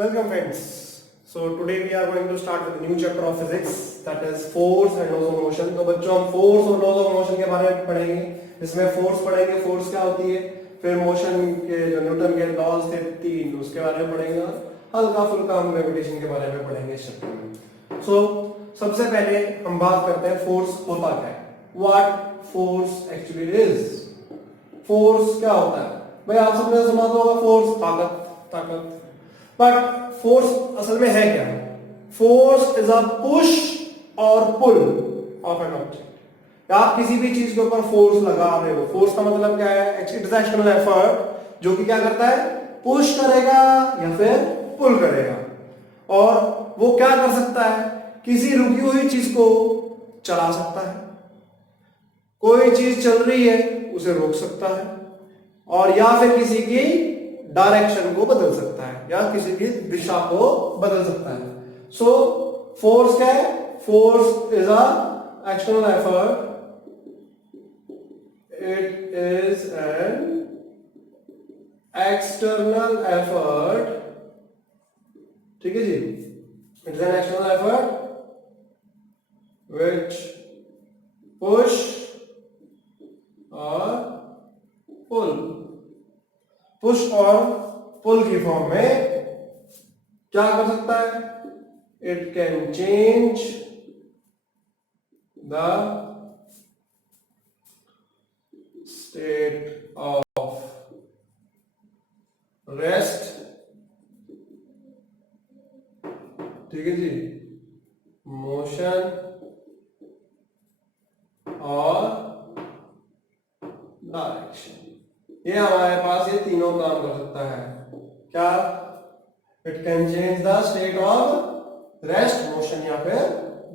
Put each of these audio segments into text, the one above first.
Welcome friends. So today we are going to start with a new chapter of physics, that is force and laws of motion. तो बच्चों हम force और laws of motion के बारे में पढ़ेंगे. इसमें force पढ़ेंगे, force क्या होती है, फिर motion के जो न्यूटन के laws थे तीन उसके बारे में पढ़ेंगे और हल्का फुल्का हम gravitation के बारे में पढ़ेंगे इस चैप्टर में. So सबसे पहले हम बात करते हैं force होता क्या है. What force actually is? Force क्या होता है भाई, आप सबने सुना तो होगा force ताकत. बट फोर्स असल में है क्या? फोर्स इज अ पुश और पुल ऑफ एन ऑब्जेक्ट. आप किसी भी चीज के ऊपर फोर्स लगा रहे हो, फोर्स का मतलब क्या है? इट इज एक्सटर्नल एफर्ट जो कि क्या करता है, पुश करेगा या फिर पुल करेगा. और वो क्या कर सकता है, किसी रुकी हुई चीज को चला सकता है, कोई चीज चल रही है उसे रोक सकता है, और या फिर किसी की डायरेक्शन को बदल सकता है या किसी की दिशा को बदल सकता है. सो फोर्स क्या है? Force is a external effort. It is an external effort. ठीक है जी, it is an external effort which push और पुल. पुश और पुल की फॉर्म में क्या कर सकता है? It can change the state of rest. ठीक है जी, मोशन और डायरेक्शन. ये हमारे पास ये तीनों काम कर सकता है. क्या? It can change the state of rest, motion या फिर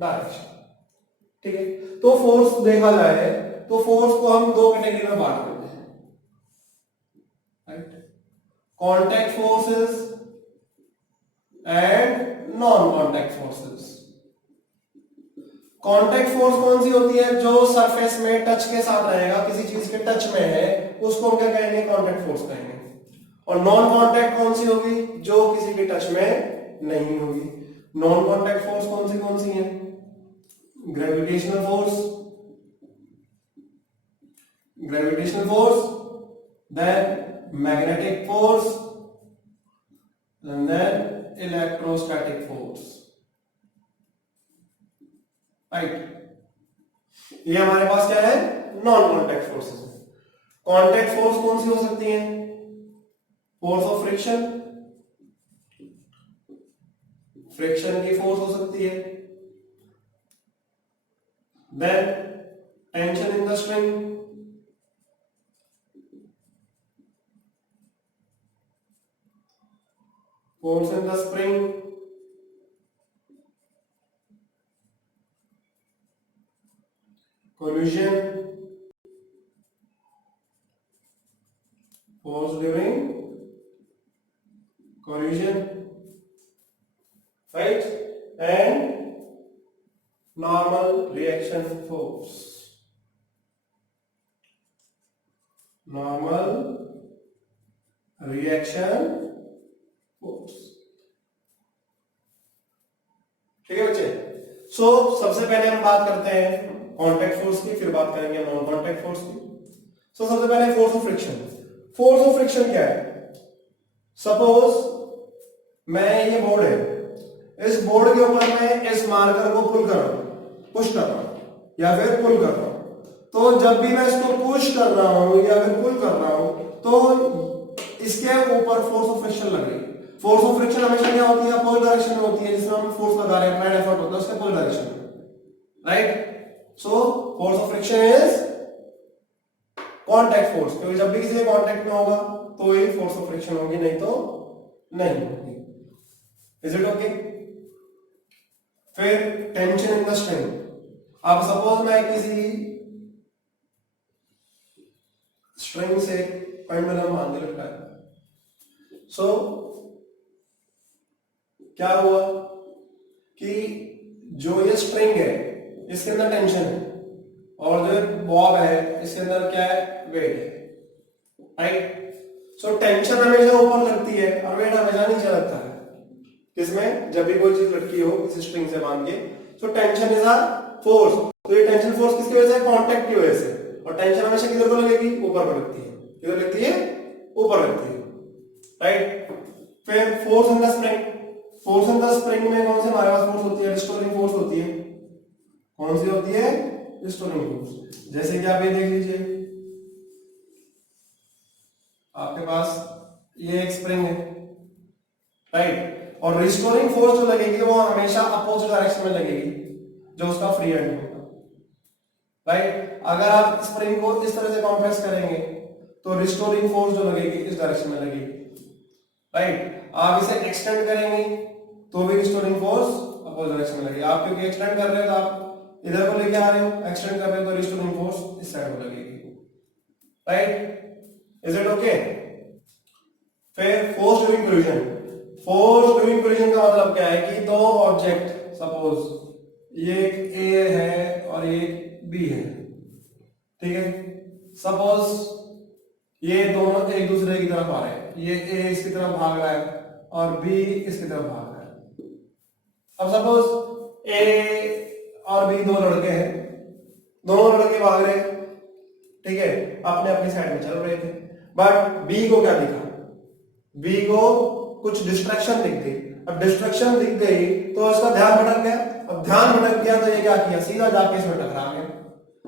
डायरेक्शन. ठीक है, तो फोर्स देखा जाए तो फोर्स को हम दो कैटेगरी में बांट देते हैं, right? Contact forces and non contact forces. Contact force कौन सी होती है? जो सरफेस में टच के साथ रहेगा, किसी चीज के टच में है, उसको हम क्या कहेंगे? कॉन्टैक्ट फोर्स कहेंगे. और नॉन कॉन्टैक्ट कौन सी होगी? जो किसी के टच में नहीं होगी. नॉन कॉन्टैक्ट फोर्स कौन सी है? Gravitational force, then magnetic force and then electrostatic force. Right, ये हमारे पास क्या है? Non contact forces. Contact force कौन सी हो सकती है? फोर्स ऑफ फ्रिक्शन, फ्रिक्शन की फोर्स हो सकती है. Then tension in the string, force in the spring, collision, force during collision, right? And normal reaction force. Normal reaction force. ठीक है बच्चे? सो सबसे पहले हम बात करते हैं कॉन्टैक्ट फोर्स की, फिर बात करेंगे नॉन कॉन्टैक्ट फोर्स की. सो सबसे पहले force of friction. Force of friction क्या है? सपोज मैं, ये बोर्ड है, इस बोर्ड के ऊपर मैं इस मार्कर को पुल कर रहा हूं, पुश कर रहा हूं या फिर पुल कर रहा हूं. तो जब भी मैं इसको पुश कर रहा हूं या फिर पुल कर रहा हूं तो इसके ऊपर फोर्स ऑफ फ्रिक्शन लग रही है. फोर्स ऑफ फ्रिक्शन हमेशा क्या होती है? अपोजिट डायरेक्शन में होती है. जिसमें हम फोर्स लगा रहे हैं, नेट एफर्ट होता है उसके अपोजिट डायरेक्शन में, right? So force of friction is contact force, क्योंकि जब भी किसी कॉन्टैक्ट में होगा तो ही फोर्स ऑफ फ्रिक्शन होगी, नहीं तो नहीं होगी. Is it okay? फिर टेंशन इन द स्ट्रिंग. अब सपोज मैं किसी स्ट्रिंग से पेंडुलम मान के लटकाया. सो क्या हुआ कि जो ये स्ट्रिंग है इसके अंदर टेंशन है, और जो बॉब है इसके अंदर क्या है? वेट है, राइट? सो टेंशन हमेशा ऊपर लगती है और वेट हमेशा नीचे लगता है. इसमें जब भी कोई चीज लटकी हो किसी स्ट्रिंग से बांध के, so tension is a force. तो ये टेंशन फोर्स किसकी वजह से? कांटेक्ट की वजह से। और टेंशन हमेशा किधर को लगेगी? ऊपर को लगती है। किधर लगती है? ऊपर लगती है, राइट। फिर force in the spring. Force in the spring में कौन सी हमारे पास फोर्स होती है? रिस्टोरिंग फोर्स होती है। कौन सी होती है? Restoring force. जैसे कि आप ये देख लीजिए, आपके पास ये एक स्प्रिंग है, राइट, और रिस्टोरिंग फोर्स जो लगेगी वो हमेशा अपोजिट डायरेक्शन में लगेगी, जो उसका फ्री एंड होगा, राइट। अगर आप स्प्रिंग को इस तरह से कंप्रेस करेंगे तो रिस्टोरिंग फोर्स जो लगेगी इस डायरेक्शन में लगेगी, राइट। आप इसे एक्सटेंड करेंगे तो भी रिस्टोरिंग फोर्स अपोजिट डायरेक्शन में लगेगी। आप क्योंकि एक्सटेंड कर रहे हो तो आप इधर को लेके आ रहे हो, एक्सटेंड कर रहे हो तो रिस्टोरिंग फोर्स इस साइड को लगेगी, राइट। Is it okay? फिर force during collision. Force during collision का मतलब क्या है कि दो ऑब्जेक्ट, सपोज ये एक ए है और ये बी है, ठीक है। सपोज ये दोनों एक दूसरे की तरफ आ रहे हैं, ये ए इसकी तरफ भाग रहा है और बी इसकी तरफ भाग रहा है। अब सपोज ए और बी दो लड़के हैं, दोनों लड़के भाग रहे हैं, ठीक है, अपने अपनी साइड में चल रहे थे। बट बी को क्या दिखा? बी को कुछ डिस्ट्रैक्शन दिख गई। अब डिस्ट्रैक्शन दिख गई तो उसका ध्यान भटक गया। अब ध्यान भटक गया तो ये क्या किया? सीधा जाके इसमें टकरा गया।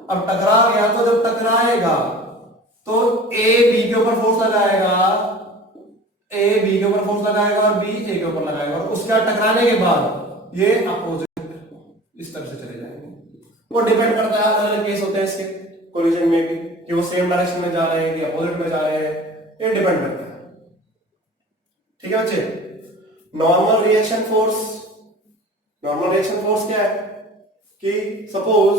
अब टकरा गया तो जब टकराएगा तो ए बी के ऊपर फोर्स लगाएगा, ए बी के ऊपर फोर्स लगाएगा और बी ए के ऊपर लगाएगा, और उसके टकराने के बाद ये अपोजिट इस तरह से चले जाएंगे। वो डिपेंड करता है, अलग अलग केस होते हैं इसके कोलिजन में भी, कि वो सेम डायरेक्शन में जा रहे हैं कि अपोजिट में जा रहे हैं, ये डिपेंड करता है, ठीक है बच्चे। Normal reaction force, normal reaction force क्या है कि सपोज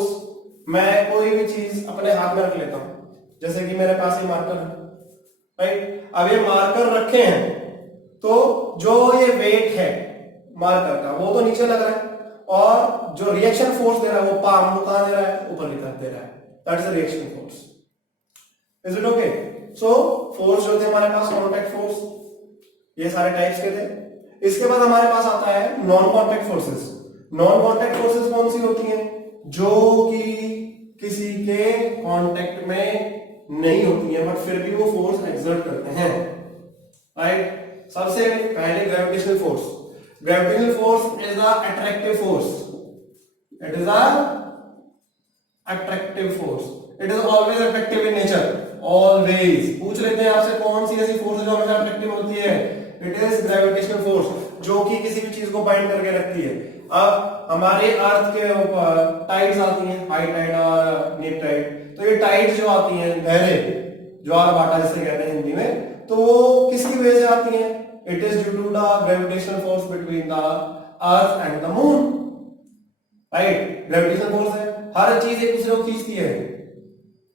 मैं कोई भी चीज अपने हाथ में रख लेता हूं, जैसे कि मेरे पास ये मार्कर है, राइट। अब ये मार्कर रखे हैं तो जो ये वेट है मार्कर का वो तो नीचे लग रहा है, और जो रिएक्शन फोर्स दे रहा है वो पाम को कहां दे रहा है? ऊपर की तरफ दे रहा है। That is the reaction force. Is it okay? So force जो थे हमारे पास, कॉन्टैक्ट फोर्स, ये सारे टाइप्स के थे। इसके बाद हमारे पास आता है non contact forces. Non contact forces कौन सी होती हैं? जो कि किसी के कांटेक्ट में नहीं होती है बट फिर भी वो फोर्स एक्सर्ट करते हैं, राइट। सबसे पहले gravitational force. Gravitational force is the attractive force. It is the attractive force. It is always attractive in nature. Always पूछ लेते हैं आपसे कौन सी ऐसी फोर्स है जो हमेशा अट्रैक्टिव होती है? इट इज ग्रेविटेशनल फोर्स, जो कि किसी भी चीज को बाइंड करके रखती है। अब हमारे अर्थ के ऊपर टाइड्स आती हैं, हाई टाइड और नीप टाइड। तो ये टाइड्स जो आती हैं, लहरें, ज्वार भाटा जिसे कहते हैं हिंदी में, तो वो किसकी वजह से आती हैं? It is due to the gravitational force between the earth and the moon, right. Gravitational force है, हर चीज एक दूसरे को खींचती है।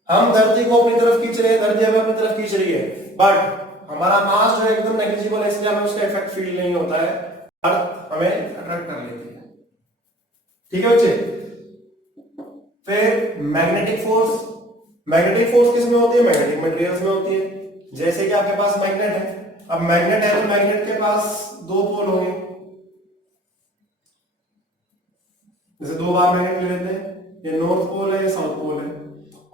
हम धरती को अपनी तरफ खींच रहे हैं, धरती हमें अपनी तरफ खींच रही है, बट हमारा मास जो है एकदम नेग्लिजिबल है, इसलिए हमें उसका इफेक्ट फील नहीं होता है, अर्थ हमें अट्रैक्ट कर लेती है, ठीक है बच्चे। फिर मैग्नेटिक फोर्स। मैग्नेटिक फोर्स किस में होती है? मैग्नेटिक मटेरियल्स में होती है। जैसे कि आपके पास मैग्नेट है, अब मैग्नेट है तो मैग्नेट के पास दो पोल होंगे, जैसे दो बार मैग्नेट ले लेते हैं, ये नॉर्थ पोल है, ये साउथ पोल है,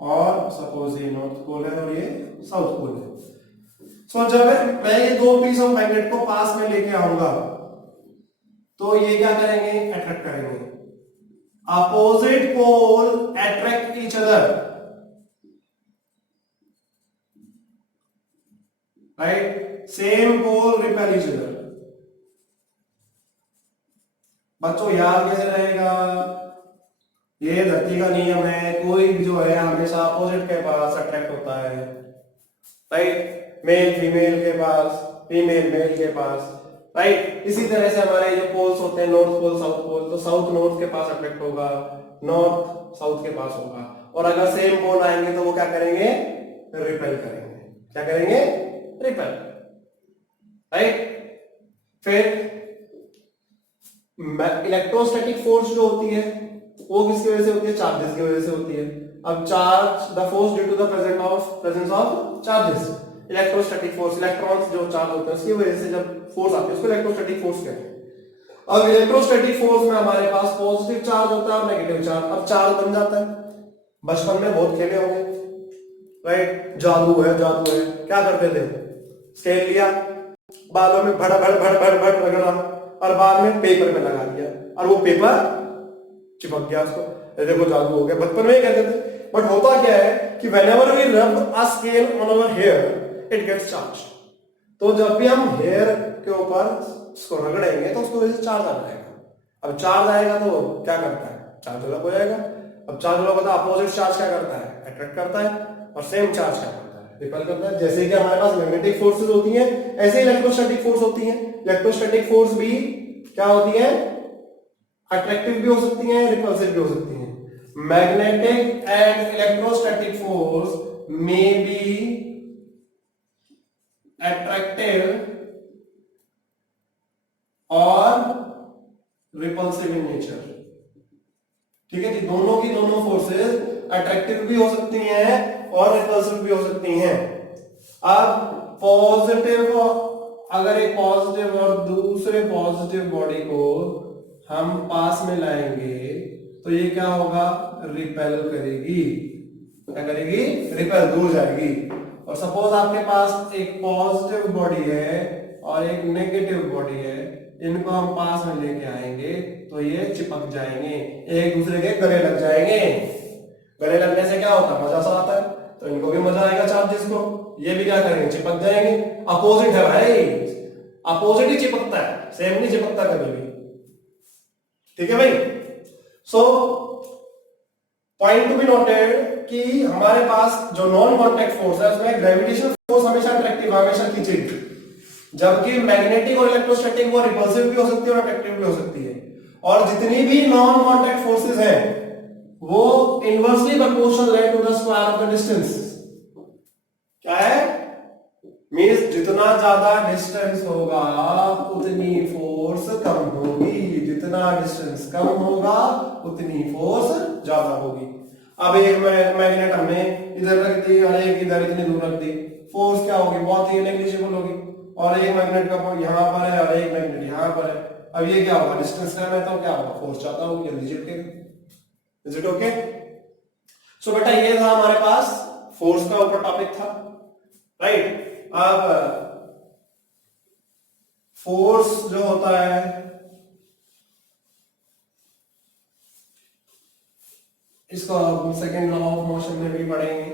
और सपोज ये नॉर्थ पोल है और ये साउथ पोल है। सो जब मैं ये दो पीस ऑफ मैग्नेट को पास में लेके आऊंगा तो ये क्या करेंगे? अट्रैक्ट करेंगे। Opposite pole attract each other, right. Same pole repel each other. बच्चों याद कैसे रहेगा? ये धरती का नियम है, कोई भी जो है हमेशा अपोजिट के पास अट्रैक्ट होता है, राइट। मेल फीमेल के पास, फीमेल मेल के पास, राइट। इसी तरह से हमारे जो पोल्स होते हैं, नॉर्थ पोल साउथ पोल, तो साउथ नॉर्थ के पास अट्रैक्ट होगा, नॉर्थ साउथ के पास होगा, और अगर सेम पोल आएंगे तो वो क्या करेंगे? रिपेल करेंगे। क्या करेंगे? Repel, right. फिर इलेक्ट्रोस्टैटिक फोर्स जो होती है वो किसकी वजह से होती है? चार्जेस की वजह से होती है। अब charge, the force due to the presence of charges. Electrostatic force, electrons जो चार्ज होते हैं उसकी वजह से जब फोर्स आती है उसको इलेक्ट्रोस्टैटिक फोर्स कहते हैं। अब इलेक्ट्रोस्टैटिक फोर्स में हमारे पास पॉजिटिव चार्ज होता है और नेगेटिव चार्ज। अब चार्ज बन जाता है, बचपन में बहुत खेले होंगे, राइट? जादू है, जादू है, क्या करते थे? स्केल लिया, बालों में भड़ भड़ भड़ भड़ भड़ रगड़ा और बाद में पेपर में लगा दिया और वो पेपर चिपक गया उसको, देखो जादू हो गया। बचपन में ही कहते थे। बट होता क्या है कि whenever we rub a scale on our hair, it gets charged। तो जब भी हम हेयर के ऊपर उसको रगड़ेंगे तो उसको वजह से चार्ज आ जाएगा। अब चार्ज आएगा तो क्या करता है? चार्ज हो जाएगा। अब चार्ज होगा तो अपोजिट चार्ज क्या करता है? अट्रैक्ट करता है। और सेम चार्ज क्या करता है? रिपेल करता है। जैसे कि हमारे पास मैग्नेटिक फोर्सेस होती हैं, ऐसे ही इलेक्ट्रोस्टैटिक फोर्स होती हैं। इलेक्ट्रोस्टैटिक फोर्स भी क्या होती है? अट्रैक्टिव भी हो सकती हैं, रिपल्सिव भी हो सकती हैं। Magnetic and electrostatic force may be attractive और रिपल्सिव इन नेचर। ठीक है जी, दोनों की दोनों फोर्सेस अट्रैक्टिव भी हो सकती हैं और रिपल्सिव भी हो सकती हैं। अब पॉजिटिव, अगर एक पॉजिटिव और दूसरे पॉजिटिव बॉडी को हम पास में लाएंगे तो ये क्या होगा? रिपेल करेगी। क्या करेगी? रिपेल, दूर जाएगी। और सपोज आपके पास एक पॉजिटिव बॉडी है और एक नेगेटिव बॉडी है, इनको हम पास में लेके आएंगे तो ये चिपक जाएंगे, एक दूसरे के गले लग जाएंगे। गले लगने से क्या होता है? मजा सा आता है, तो इनको भी मजा आएगा चार्जेस को, ये भी क्या करेंगे? चिपक जाएंगे। अपोजिट है भाई, अपोजिट ही चिपकता है, सेम नहीं चिपकता कभी भी। ठीक है भाई? So point to be noted कि हमारे पास जो नॉन कॉन्टैक्ट फोर्स है उसमें ग्रेविटेशनल फोर्स हमेशा अट्रैक्टिव, हमेशा खींचेगी, जबकि मैग्नेटिक और इलेक्ट्रोस्टैटिक वो रिपल्सिव भी हो सकती है और अट्रैक्टिव भी हो सकती है। और जितनी भी नॉन कॉन्टैक्ट फोर्सेस हैं वो इनवर्सली प्रोपोर्शनल है to the square of the distance. क्या है? मींस जितना ज्यादा डिस्टेंस होगा उतनी फोर्स कम होगी, जितना डिस्टेंस कम होगा उतनी फोर्स ज्यादा होगी। अब एक मैग्नेट हमने इधर रख दी और एक इधर इतनी दूर रख दी, फोर्स क्या होगी? बहुत ही नेग्लिजिबल होगी। और एक मैग्नेट का यहां पर है और एक मैग्नेट यहां पर है, अब ये क्या होगा? डिस्टेंस कम है तो क्या होगा? फोर्स ज्यादा होगी, जल्दी चिपकेगा। Is it okay? सो बेटा ये था हमारे पास फोर्स का ऊपर टॉपिक था, राइट? अब फोर्स जो होता है इसको हम सेकेंड लॉ ऑफ मोशन में भी पढ़ेंगे,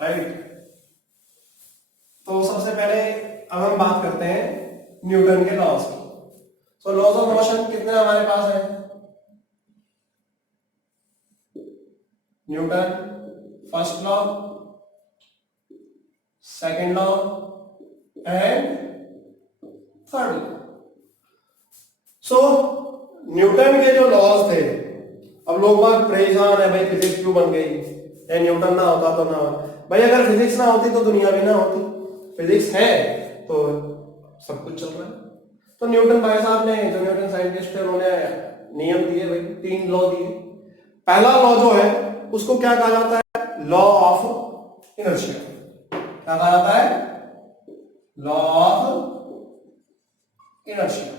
राइट? तो सबसे पहले अब हम बात करते हैं न्यूटन के लॉज की। सो लॉज ऑफ मोशन कितने हमारे पास है? Newton first law, second law and third law. So Newton के जो लॉज थे, अब लोग बात परेशान है भाई फिजिक्स क्यों बन गई, या न्यूटन ना होता तो ना होता। भाई अगर फिजिक्स ना होती तो दुनिया भी ना होती, फिजिक्स है तो सब कुछ चल रहा है। तो न्यूटन भाई साहब ने, जो न्यूटन साइंटिस्ट है, उन्होंने नियम दिए भाई, 3 लॉ दिए। पहला लॉ जो है उसको क्या कहा जाता है? Law of inertia. क्या कहा जाता है? Law of inertia.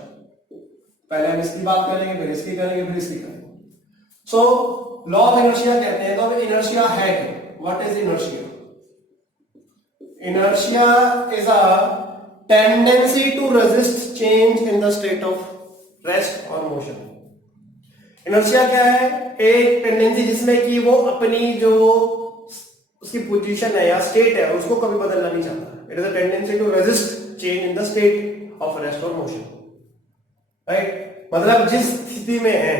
पहले हम इसकी बात करेंगे, फिर इसकी करेंगे, फिर इसकी करेंगे। सो लॉ ऑफ इनर्शिया कहते हैं। तो अब इनर्शिया है क्या? What is inertia? Inertia is a tendency to resist change in the state of rest or motion. Inertia क्या है? एक टेंडेंसी जिसमें कि वो अपनी जो उसकी पोजीशन है या स्टेट है उसको कभी बदलना नहीं चाहता। It is a tendency to resist change in the state of rest or motion. Right? मतलब जिस स्थिति में है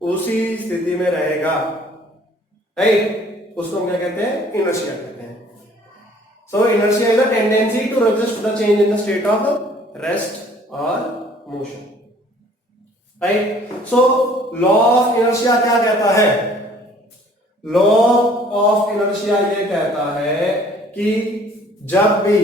उसी स्थिति में रहेगा, राइट? उसको हम क्या कहते हैं? इनर्शिया कहते हैं। So inertia is a tendency to resist the change in the state of rest or motion, right? So law of inertia क्या कहता है? law of inertia ये कहता है कि जब भी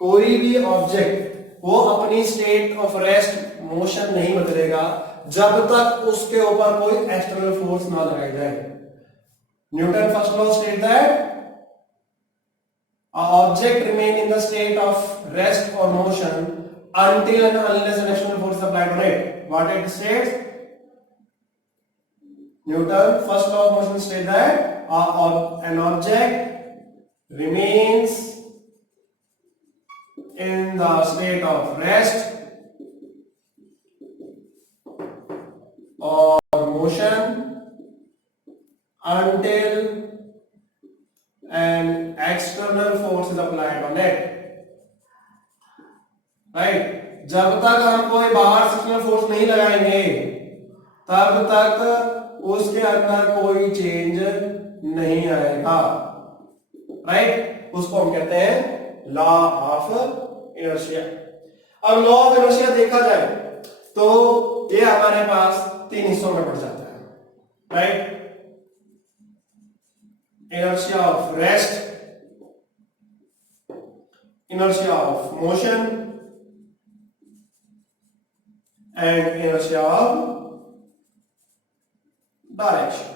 कोई भी ऑब्जेक्ट वो अपनी स्टेट ऑफ रेस्ट मोशन नहीं बदलेगा जब तक उसके ऊपर कोई एक्सटर्नल फोर्स ना लगाई जाए। Newton first law state that an object remain in the state of rest or motion until and unless an external force is applied on it. What it states? Newton first law of motion states that an object remains in the state of rest or motion until an external force is applied on it. Right, जब तक हम कोई बाहर से external force नहीं लगाएंगे तब तक उसके अंदर कोई चेंज नहीं आएगा. राइट, उसको हम कहते हैं लॉ ऑफ इनर्शिया. अब लॉ ऑफ इनर्शिया देखा जाए तो ये हमारे पास तीन हिस्सों में बढ़ जाता है. Right, inertia of rest, inertia of motion and inertia of direction.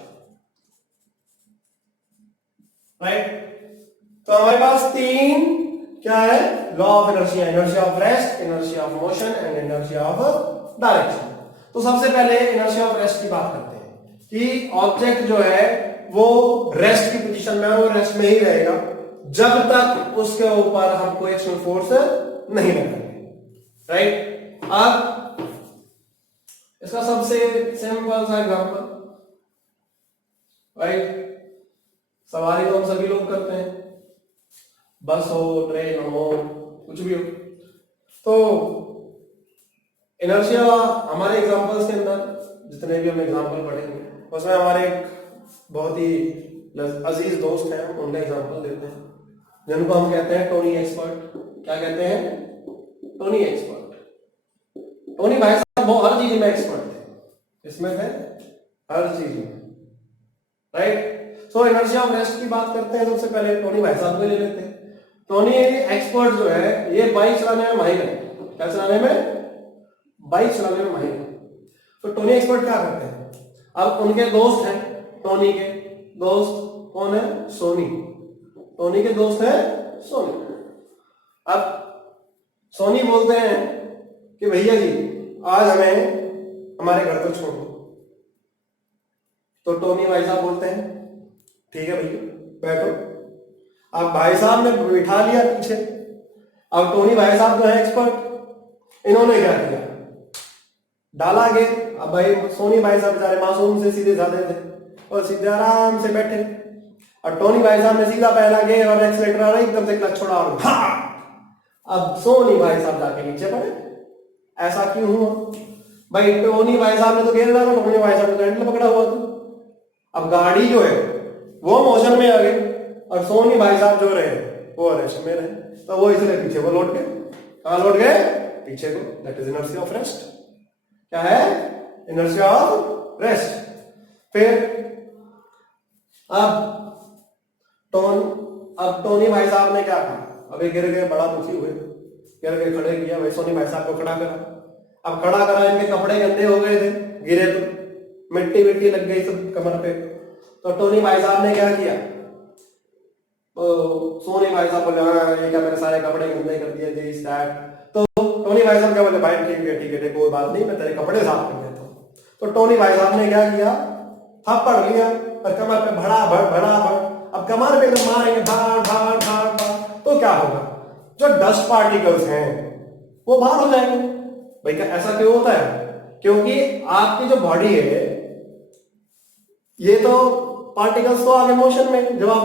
Right, तो हमारे पास तीन क्या है, law of inertia, inertia of rest, inertia of motion and inertia of direction. तो सबसे पहले इनर्शिया ऑफ रेस्ट की बात करते हैं कि ऑब्जेक्ट जो है वो रेस्ट की पोजीशन में है, वो रेस्ट में ही रहेगा जब तक उसके ऊपर हम कोई एक्सटर्नल फोर्स नहीं लगाएंगे. राइट, अब इसका सबसे सिंपल सा एग्जांपल, राइट, सवारी तो हम सभी लोग करते हैं, बस हो, ट्रेन हो, कुछ भी हो. तो इनर्शिया हमारे एग्जांपल्स के अंदर जितने भी हम एग्जांपल पढ़ेंगे उसमें हमारे एक बहुत ही अजीज दोस्त हैं, उनका एग्जांपल देते हैं जिनको हम कहते हैं टोनी एक्सपर्ट. क्या कहते हैं? Tony expert. टोनी भाई साहब वो हर चीज में एक्सपर्ट थे, इसमें थे हर चीज में. Right, so inertia of rest की बात करते हैं. सबसे पहले टोनी भाई साहब को ले लेते हैं. टोनी एक्सपर्ट जो है ये बाइक चलाने में माहिर है. क्या चलाने में? बाइक चलाने में माहिर है. तो टोनी एक्सपर्ट क्या करते हैं? अब उनके दोस्त हैं, टोनी के दोस्त कौन है? सोनी. टोनी के दोस्त है सोनी. अब सोनी बोलते हैं कि भैया जी आज हमें हमारे घर पर छोड़ो. तो टोनी भाई साहब बोलते हैं ठीक है भैया बैठो. अब भाई साहब ने बिठा लिया पीछे. अब टोनी भाई साहब जो है एक्सपर्ट, इन्होंने क्या किया? डाला आगे. अब भाई सोनी भाई साहब बेचारे मासूम से सीधे जाते थे और सीधे आराम से बैठे. और टोनी भाई साहब ने सीधा पहला गे और एक्सीलेटर और एकदम से क्लच छोड़ा और अब सोनी भाई साहब जाके नीचे पड़े. ऐसा क्यों हुआ भाई? टोनी भाई साहब ने तो गेयर डाला, टोनी भाई साहब ने हैंडल पकड़ा हुआ था. अब गाड़ी जो है वो मोशन में आ गई और सोनी भाई साहब जो रहे वो रेस्ट में रहे. तो वो इसलिए पीछे को लौट गए. कहां लौट गए? पीछे को. That is inertia of rest. क्या है? Inertia of rest. फिर अब टोनी भाई साहब ने क्या कहा? अभी गिर गए, बड़ा दुखी हुए, गिर के खड़े किया. भाई सोनी भाई साहब को खड़ा करा. अब खड़ा करा, इनके कपड़े गंदे हो गए थे, गिरे तो मिट्टी मिट्टी लग गई सब कमर पे. तो टोनी भाई साहब ने क्या किया? तो सोनी भाई साहब बोले हाँ ये क्या मेरे सारे कपड़े गंदे कर दिए थे. तो टोनी भाई साहब क्या बोले? भाई ठीक है कोई बात नहीं, मैं तेरे कपड़े साफ कर देता हूँ. तो टोनी भाई साहब ने क्या किया? थप्पड़ लिया और कमर पे भड़ा भड़. अब कमर पे जब मारेंगे भाड़ भाड़ भाड़ भाड़ तो क्या होगा? जो डस्ट पार्टिकल्स हैं वो बाहर हो जाएंगे. भाई क्या ऐसा क्यों होता है? क्योंकि आपकी जो बॉडी है ये तो पार्टिकल्स तो आगे मोशन में, जब आप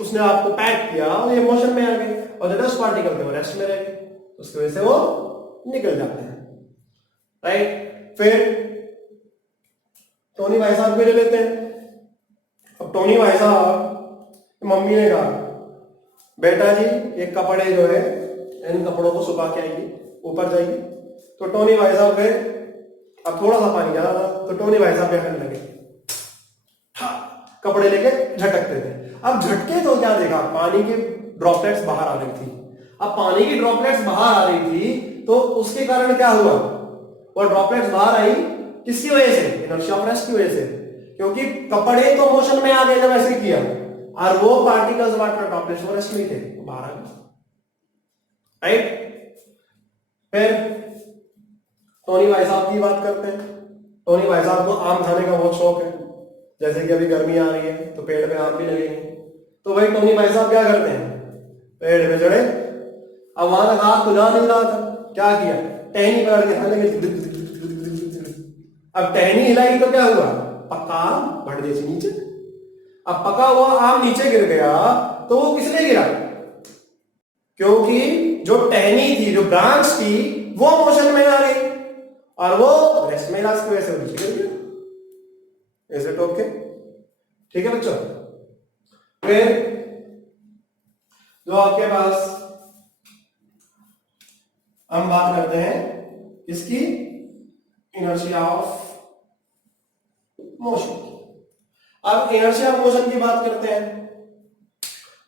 उसने आपको पैक किया और ये मोशन में आ गए और जो डस्ट पार्टिकल थे वो रेस्ट में रह गए, उसकी वजह से वो निकल जाते हैं. राइट, फिर टोनी भाई साहब को ले लेते हैं. अब टोनी भाई साहब मम्मी ने कहा बेटा जी ये कपड़े जो है इन कपड़ों को सुखा के आइए, ऊपर जाइए. तो टोनी भाई साहब गए. अब थोड़ा सा पानी ज्यादा था तो टोनी भाई साहब बहने लगे, कपड़े लेके झटकते थे. अब झटके तो क्या देखा? पानी की ड्रॉपलेट्स बाहर आ रही थी. अब पानी की ड्रॉपलेट्स बाहर आ रही थी तो उसके कारण क्या हुआ? वो ड्रॉपलेट्स बाहर आई किसकी वजह से? इनर्शिया ऑफ रेस्ट की वजह से. क्योंकि कपड़े तो मोशन में आ गए जब ऐसे किया और वो पार्टिकल्स वाटर ड्रॉपलेट्स वो रेस्ट में थे, बाहर आ गए. राइट, फिर टोनी भाई साहब की बात करते हैं। टोनी भाई साहब को आम खाने का बहुत शौक है, जैसे कि अभी गर्मी आ रही है तो पेड़ पे आम भी लगेंगे, तो भाई टोनी भाई साहब क्या करते हैं, पेड़ पे चढ़े। अब वहां तक हाथ तो जा नहीं रहा था, क्या किया, टहनी पकड़ के खाने लगे। अब टहनी हिलाई तो क्या हुआ, पक्का आम बढ़ गए नीचे। अब पका हुआ आम नीचे गिर गया तो वो किसने गिरा, क्योंकि जो टहनी थी, जो ब्रांच थी, वो मोशन में आ गई और वो रेस्ट में इलाज की वजह से नीचे गिर गया। Is it okay? ठीक है बच्चों। फिर जो आपके पास हम बात करते हैं इसकी इनर्शिया ऑफ मोशन। अब इनर्शिया ऑफ मोशन की बात करते हैं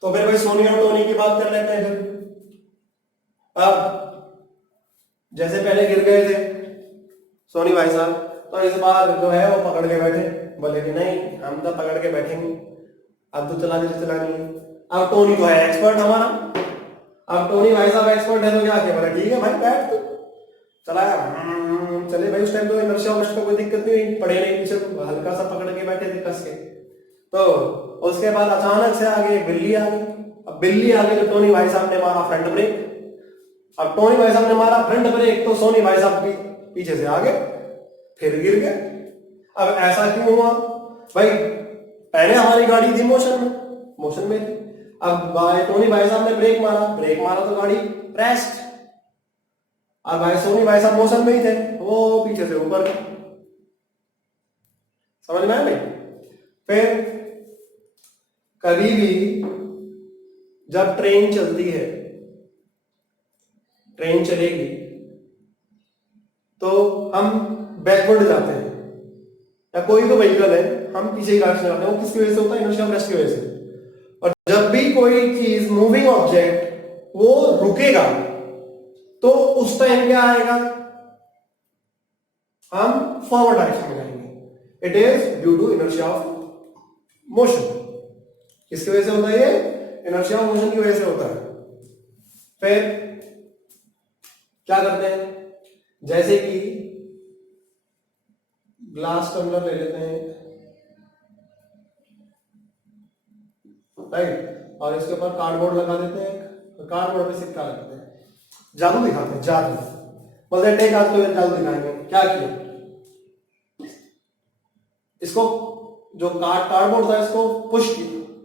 तो फिर भाई सोनी और टोनी की बात कर लेते हैं। फिर अब जैसे पहले गिर गए थे सोनी भाई साहब, तो इस बार जो है वो पकड़ के बैठे, बोले कि नहीं हम तो पकड़ के बैठेंगे, अब तो चलानी है। अब टोनी तो है एक्सपर्ट हमारा, अब टोनी भाई साहब एक्सपर्ट है तो क्या किया, बोला ठीक है भाई बैठ, तो चलाया, चले भाई। उस टाइम तो इनर्शिया ऑफ मोशन का कोई दिक्कत नहीं, पड़े नहीं पीछे, हल्का सा पकड़ के बैठे थे कस के। तो उसके बाद अचानक से आगे बिल्ली आ गई। अब बिल्ली आ गई तो टोनी भाई साहब ने मारा फ्रंट ब्रेक। अब टोनी भाई साहब ने मारा फ्रंट ब्रेक तो सोनी भाई साहब भी पीछे से आगे, फिर गिर गए। अब ऐसा क्यों हुआ भाई, पहले हमारी गाड़ी थी मोशन में थी। अब टोनी भाई साहब ने ब्रेक मारा तो गाड़ी रेस्ट। अब भाई सोनी भाई साहब मोशन में ही थे, वो पीछे से ऊपर, समझ में आया भाई। फिर कभी भी जब ट्रेन चलती है, ट्रेन चलेगी तो हम बैकवर्ड जाते हैं, या कोई तो व्हीकल है हम पीछे की डायरेक्शन जाते हैं, वो किसकी वजह से होता है, इनर्शिया ऑफ रेस्ट की वजह से। और जब भी कोई चीज मूविंग ऑब्जेक्ट वो रुकेगा तो उस टाइम क्या आएगा, हम फॉरवर्ड डायरेक्शन में जाएंगे। It is due to inertia of motion. किसकी वजह से होता है ये, इनर्शिया ऑफ मोशन की वजह से होता है। फिर क्या करते हैं, जैसे कि ग्लास टम्बलर ले लेते हैं, राइट, और इसके ऊपर कार्डबोर्ड लगा देते हैं, कार्डबोर्ड पे सिक्का लगाते हैं, जादू दिखाते हैं, जादू मतलब टेक आज तो जादू दिखाएंगे। क्या किया, इसको जो कार्डबोर्ड था इसको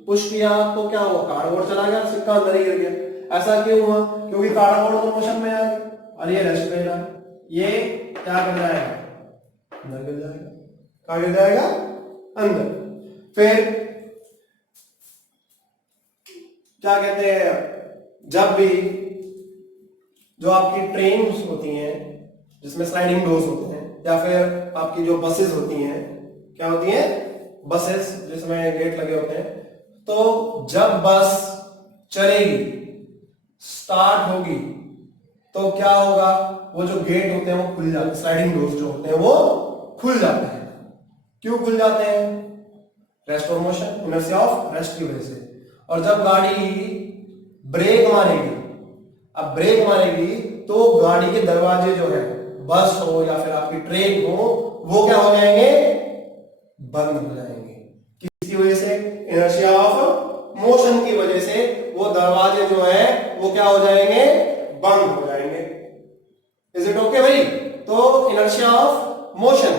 पुश किया तो क्या हुआ, कार्डबोर्ड चला गया, सिक्का अंदर ही गिर गया। ऐसा क्यों हुआ, क्योंकि कार्डबोर्ड तो मोशन में आ गया और ये रेस्ट पे रहा, ये क्या कर जाएगा, अंदर गिर जाएगा। कहां गिर जाएगा, अंदर। फिर क्या कहते हैं, जब भी जो आपकी ट्रेन होती हैं जिसमें स्लाइडिंग डोर्स होते हैं, या फिर आपकी जो बसेस होती हैं, क्या होती हैं, बसेस जिसमें गेट लगे होते हैं, तो जब बस चलेगी, स्टार्ट होगी, तो क्या होगा, वो जो गेट होते हैं वो खुल जाते हैं, स्लाइडिंग डोर्स जो होते हैं वो खुल जाते हैं। क्यों खुल जाते हैं, रेस्ट और मोशन, इनर्शिया ऑफ रेस्ट की वजह से। और जब गाड़ी ब्रेक मारेगी, अब ब्रेक मारेगी तो गाड़ी के दरवाजे जो है, बस हो या फिर आपकी ट्रेन हो, वो क्या हो जाएंगे, बंद हो जाएंगे। किसकी वजह से, इनर्शिया ऑफ मोशन की वजह से वो दरवाजे जो है वो क्या हो जाएंगे, बंद हो जाएंगे। इज इट ओके भाई। तो इनर्शिया ऑफ मोशन,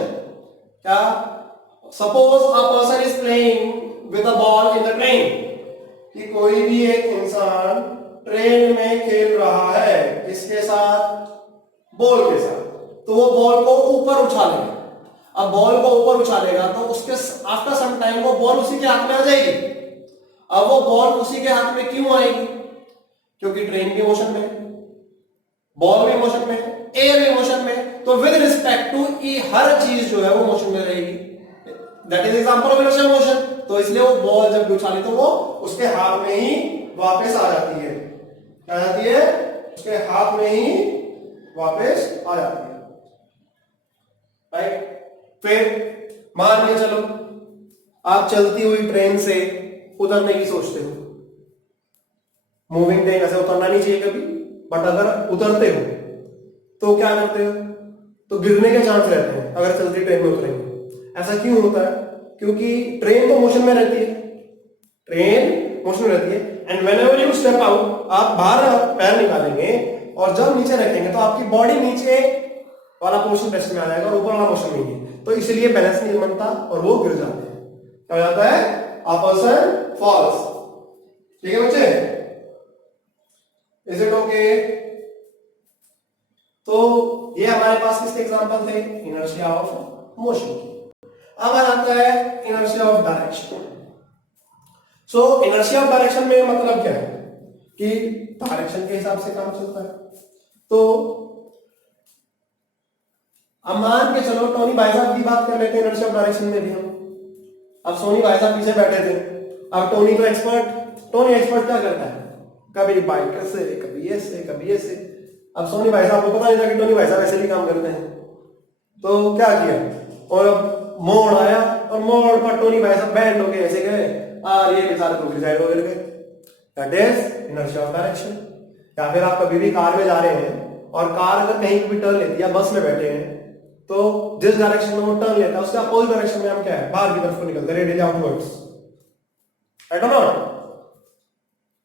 क्या, suppose a person is playing with a ball in the train, कि कोई भी एक इंसान ट्रेन में खेल रहा है, किसके साथ, बॉल के साथ, तो वो बॉल को ऊपर उछालेगा। अब बॉल को ऊपर उछालेगा तो उसके आफ्टर सम टाइम वो बॉल उसी के हाथ में आ जाएगी। अब वो बॉल उसी के हाथ में क्यों आएगी, क्योंकि ट्रेन भी मोशन में है, बॉल भी मोशन में है, एयर भी मोशन में है, तो विद रिस्पेक्ट टू हर चीज जो है वो मोशन में रहेगी। That is example of inertia motion. तो इसलिए वो बॉल जब उछाली तो वो उसके हाथ में ही वापस आ जाती है, क्या जाती है, उसके हाथ में ही वापस आ जाती है, राइट। फिर मान के चलो आप चलती हुई ट्रेन से उतरने की सोचते हो, मूविंग ट्रेन ऐसे उतरना नहीं चाहिए कभी, बट अगर उतरते हो तो क्या करते हो, तो गिरने के चांस रहते हैं अगर चलती ट्रेन में उतरेंगे। ऐसा क्यों होता है, क्योंकि ट्रेन तो मोशन में रहती है, ट्रेन मोशन में रहती है, and whenever you step out, आप बाहर पैर निकालेंगे और जब नीचे रखेंगे तो आपकी बॉडी नीचे वाला पोर्शन रेस्ट में आ जाएगा और ऊपर वाला पोर्शन नहीं है, तो इसलिए बैलेंस नहीं बनता और वो गिर जाते हैं। क्या हो जाता है, अ पर्सन फॉल्स। ठीक है बच्चे, इज इट ओके? तो ये हमारे पास किसके एग्जांपल थे, इनर्शिया ऑफ मोशन की। अब आता है inertia of direction. So inertia of direction में मतलब क्या है कि डायरेक्शन के हिसाब से काम चलता है। तो अब मान के चलो टोनी भाई साहब की बात कर लेते हैं इनर्शिया ऑफ डायरेक्शन में भी हम। अब सोनी भाई साहब पीछे बैठे थे, अब टोनी तो एक्सपर्ट क्या करता है, कभी बाइक से, कभी ऐसे, कभी ऐसे। अब सोनी भाई साहब को पता नहीं था कि टोनी भाई साहब ऐसे भी काम करते हैं, तो क्या किया, और अब मोड़ आया और मोड़ पर टोनी भाई साहब बैंड हो गए, ऐसे गए और ये बेचारे दूसरी साइड हो गए। That is inertia of direction. या फिर आप कभी भी कार में जा रहे हैं और कार अगर कहीं भी टर्न लेती है, बस में बैठे हैं, तो जिस डायरेक्शन में वो टर्न लेता है उसके अपोजिट डायरेक्शन में हम क्या है, बाहर की तरफ को निकलते हैं, रेडियली आउटवर्ड्स, राइट और नॉट?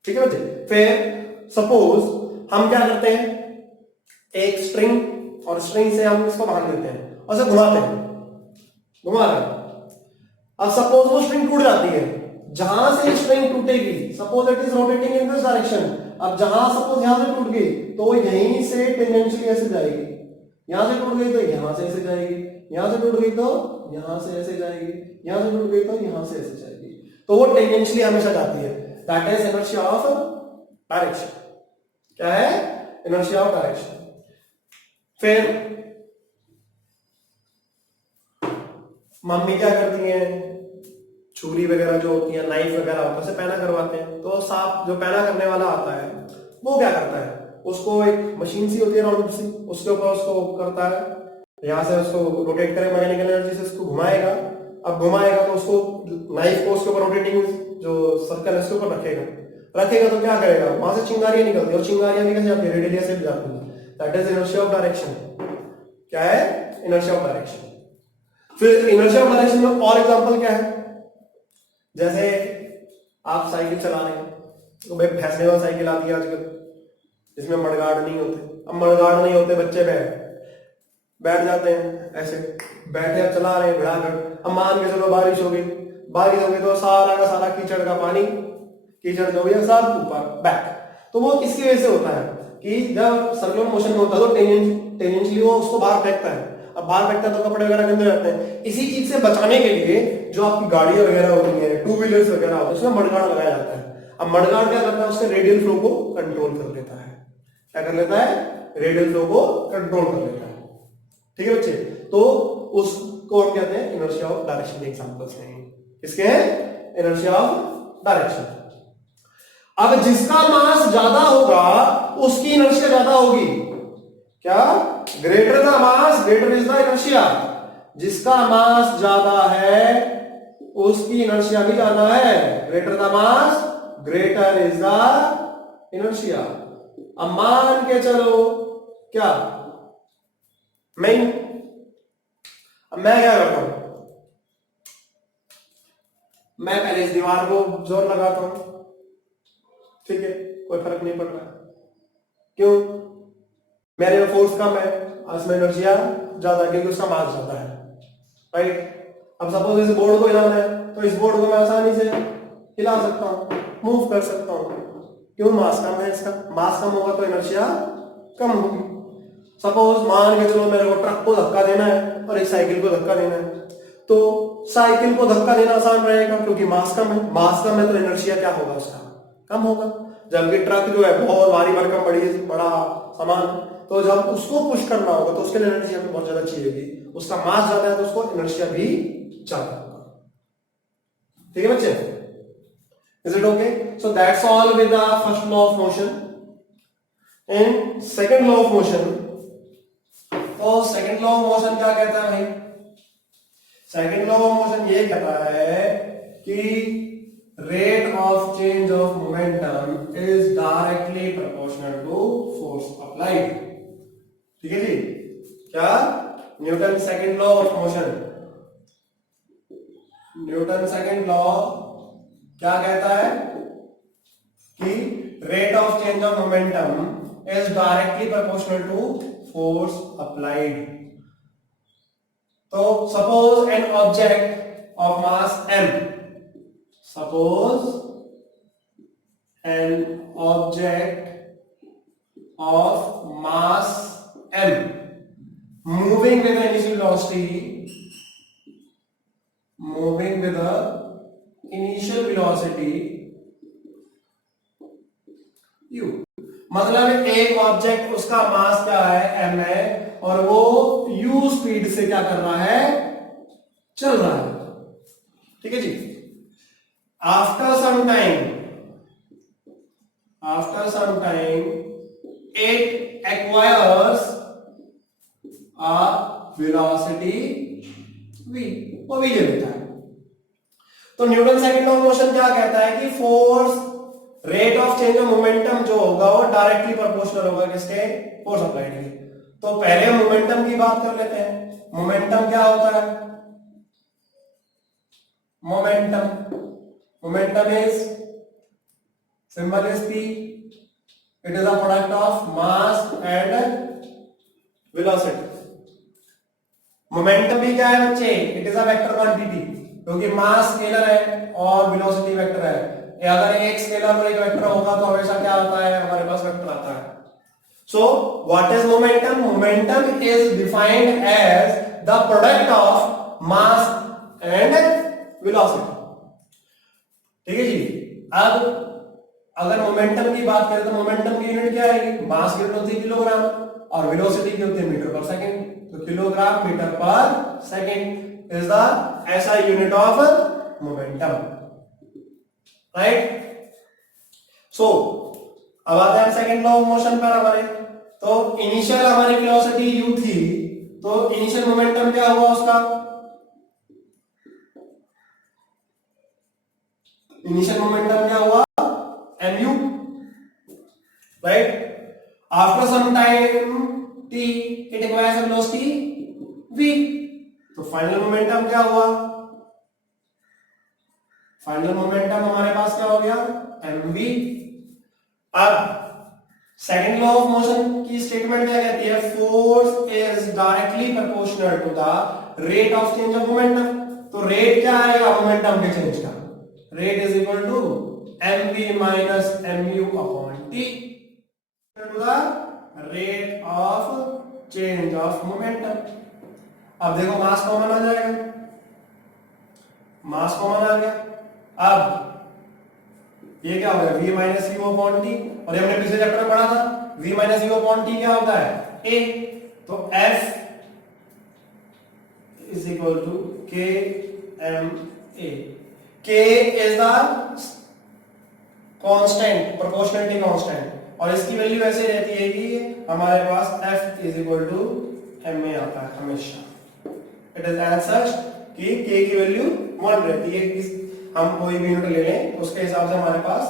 ठीक है बच्चे। फिर सपोज हम क्या करते हैं, एक स्ट्रिंग और स्ट्रिंग से हम इसको बांध देते हैं और इसे घुमाते हैं, घुमा रहे हैं। अब सपोज वो स्ट्रिंग टूट जाती है, जहां से स्ट्रिंग टूटेगी, suppose it is rotating in this direction, अब जहां सपोज यहां से टूट गई तो वो यहीं से टेंजेंशियली ऐसे जाएगी, यहां से टूट गई तो यहां से ऐसे जाएगी, यहां से टूट गई तो यहां से ऐसे जाएगी, यहां से टूट गई तो यहां से ऐसे जाएगी, तो वो टेंजेंशियली हमेशा जाती है। That is inertia of direction. क्या है, इनर्शिया ऑफ डायरेक्शन। फिर मम्मी क्या करती हैं, छुरी वगैरह जो होती है, नाइफ वगैरह होता है, उसे पैना करवाते हैं, तो सांप जो पैना करने वाला आता है वो क्या करता है, उसको एक मशीन सी होती है राउंड सी, उसके ऊपर उसको करता है, यहां से उसको रोटेट करेगा, मैकेनिकल एनर्जी से उसको घुमाएगा। अब घुमाएगा तो उसको नाइफ को उसके ऊपर रोटेटिंग जो सर्कल है उसके ऊपर रखेगा तो क्या करेगा, वहां से चिंगारियां निकलती है, और चिंगारियां भी कैसे जाती है, रेडियली ऐसे जाती है। That is inertia of direction. क्या है, इनर्शिया ऑफ डायरेक्शन। फिर इनर्शिया ऑफ डायरेक्शन में और एग्जांपल क्या है, जैसे आप साइकिल चला रहे हैं, तो भाई भैंसने वाला साइकिल आती है आजकल, जिसमें मडगार्ड नहीं होते। अब मडगार्ड नहीं होते, बच्चे बैठ जाते हैं ऐसे, बैठे अब चला रहे हैं भिड़ाकर। अब मान के चलो बारिश हो गई तो सारा का सारा कीचड़ का पानी, कीचड़ जो है सब ऊपर बैक। तो वो किसकी वजह से होता है कि जब सर्कुलर मोशन में होता है तो टेंजेंशियली वो उसको बाहर फेंकता है। अब बाहर फेंकता है तो कपड़े वगैरह गंदे रहते हैं। इसी चीज से बचाने के लिए जो आपकी गाड़ियां वगैरह होती है, टू व्हीलर्स वगैरह होते हैं, उसमें मडगार्ड लगाया जाता है। अब मडगार्ड क्या करता है, उसके रेडियल फ्लो को कंट्रोल कर लेता है। क्या कर लेता है, रेडियल फ्लो को कंट्रोल कर लेता है। ठीक है बच्चे, तो उसको हम कहते हैं इनर्शिया ऑफ डायरेक्शन के एग्जांपल्स हैं। किसके हैं, इनर्शिया ऑफ डायरेक्शन। अब जिसका मास ज्यादा होगा उसकी इनर्शिया ज्यादा होगी। क्या, greater the mass greater is the inertia. जिसका मास ज्यादा है उसकी इनर्शिया भी ज्यादा है। Greater the mass greater is the inertia. अब मान के चलो क्या, अब मैं क्या करता हूं, मैं पहले इस दीवार को जोर लगाता हूं, ठीक है, कोई फर्क नहीं पड़ रहा है, क्यों, मेरे में फोर्स कम है, इसमें एनर्जिया ज्यादा, क्योंकि उसका मास ज्यादा है, राइट। अब सपोज इस बोर्ड को हिलाना है तो इस बोर्ड को मैं आसानी से हिला सकता हूं, मूव कर सकता हूं, क्यों, मास कम है इसका। मास कम होगा तो एनर्जिया कम होगी। सपोज मान के चलो मेरे को ट्रक को धक्का देना है और एक साइकिल को धक्का देना है, तो साइकिल को धक्का देना आसान रहेगा क्योंकि मास कम है। मास कम है तो एनर्जिया क्या होगा, उसका कम होगा। जबकि ट्रक जो है बहुत भारी भरकम बड़ा सामान, तो जब उसको पुश करना होगा तो उसके लिए एनर्जिया भी बहुत ज्यादा चाहिए। उसका मास ज्यादा है तो उसको एनर्जिया भी ज्यादा होगा। ठीक है बच्चे, is it okay? So that's all with the first law of motion. And second law of motion, तो सेकंड लॉ ऑफ मोशन क्या कहता है भाई, सेकंड लॉ ऑफ मोशन ये कहता है कि rate of change of momentum is directly proportional to force applied. ठीक है जी। क्या? Newton second law of motion. Newton second law क्या कहता है कि rate of change of momentum is directly proportional to force applied. तो suppose an object of mass m, suppose an object of mass m moving with the initial velocity u। मतलब एक object उसका मास क्या है m है और वो u speed से क्या कर रहा है, चल रहा है। ठीक है जी। After some time it acquires a velocity v, वो v ले लेता है। तो Newton second law of motion क्या कहता है कि force rate of change of momentum जो होगा वो डायरेक्टली प्रोपोर्शनल होगा किसके, फोर्स अप्लाइड के। तो पहले मोमेंटम की बात कर लेते हैं। मोमेंटम क्या होता है? Momentum is, symbol is p, it is a product of mass and velocity। Momentum भी क्या है बच्चे? It is a vector quantity, क्योंकि मास स्केलर है और वेलोसिटी वेक्टर है। अगर एक स्केलर और एक वेक्टर होगा तो हमेशा क्या आता है, हमारे पास वेक्टर आता है। So what is momentum? Momentum is defined as the product of mass and velocity. ठीक है जी। अब अगर मोमेंटम की बात करें तो मोमेंटम की यूनिट क्या आएगी? मास की यूनिट होती है किलोग्राम और वेलोसिटी की होती है मीटर पर सेकंड। तो किलोग्राम मीटर पर second is the SI unit of momentum, right. So अब आते हैं सेकंड लॉ ऑफ मोशन पर हमारे। तो इनिशियल हमारी वेलोसिटी u थी, तो इनिशियल मोमेंटम क्या हुआ उसका? इनिशियल मोमेंटम क्या हुआ? mu, right? After some time t, it acquires a velocity v। तो फाइनल मोमेंटम क्या हुआ? फाइनल मोमेंटम हमारे पास क्या हो गया? mv। अब सेकंड लॉ ऑफ मोशन की स्टेटमेंट क्या कहती है? Force is directly proportional to the rate of change of momentum. तो रेट क्या आएगा मोमेंटम के चेंज का? Rate is equal to mv minus mu upon t to the rate of change of momentum। अब देखो मास कॉमन आ जाएगा, मास common आ गया। अब ये क्या हो गया? v minus u upon t, और ये हमने पिछले चैप्टर में पढ़ा था v minus u upon t क्या होता है? a। तो f is equal to k m a। k is the constant, proportionality constant, और इसकी वैल्यू ऐसे रहती है कि हमारे पास f is equal to ma आता है हमेशा। इट इज एज सच कि k की वैल्यू 1 रहती है। हम कोई भी यूनिट ले लें उसके हिसाब से हमारे पास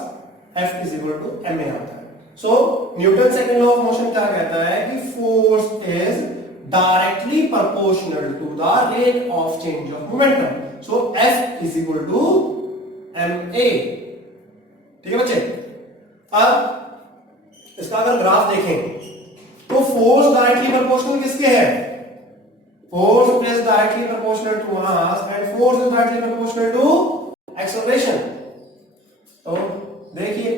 f is equal to ma आता है। So Newton second law of motion क्या कहता है कि force is directly proportional to the rate of change of momentum. So f is equal to ma। ठीक है बच्चे। अब इसका अगर ग्राफ देखें तो फोर्स डायरेक्टली प्रोपोर्शनल किसके है? Force is directly proportional to mass and force is directly proportional to acceleration. तो देखिए,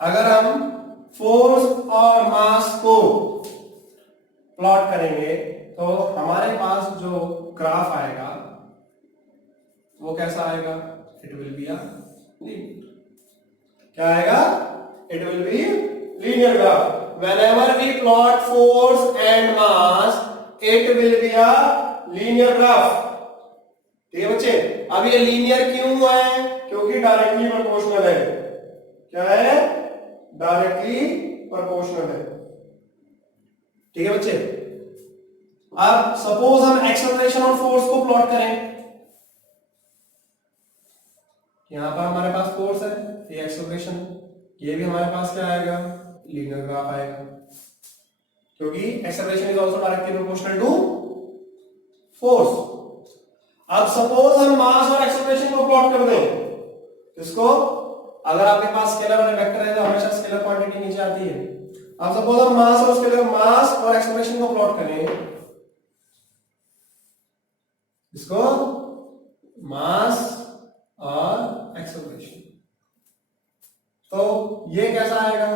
अगर हम फोर्स और मास को प्लॉट करेंगे तो हमारे पास जो ग्राफ आएगा वो कैसा आएगा? इट विल बी अ क्या आएगा? It will be linear graph. Whenever we plot force and mass it will be a linear graph. ठीक है बच्चे। अब ये लीनियर क्यों है? क्योंकि डायरेक्टली प्रोपोर्शनल है। क्या है? डायरेक्टली प्रोपोर्शनल है। ठीक है बच्चे। अब सपोज हम एक्सेलरेशन और फोर्स को प्लॉट करें। यहां पर हमारे पास फोर्स है, ये एक्सेलरेशन, ये भी हमारे पास क्या आएगा? लीनियर ग्राफ आएगा। क्योंकि acceleration is also directly proportional to force. अब सपोज हम मास और एक्सेलरेशन को प्लॉट कर दें, इसको अगर आपके पास स्केलर और वेक्टर है तो हमेशा स्केलर क्वांटिटी नीचे आती है। अब सपोज हम मास और एक्सेलरेशन को प्लॉट करें, इसको मास और एक्सेलरेशन, तो ये कैसा आएगा?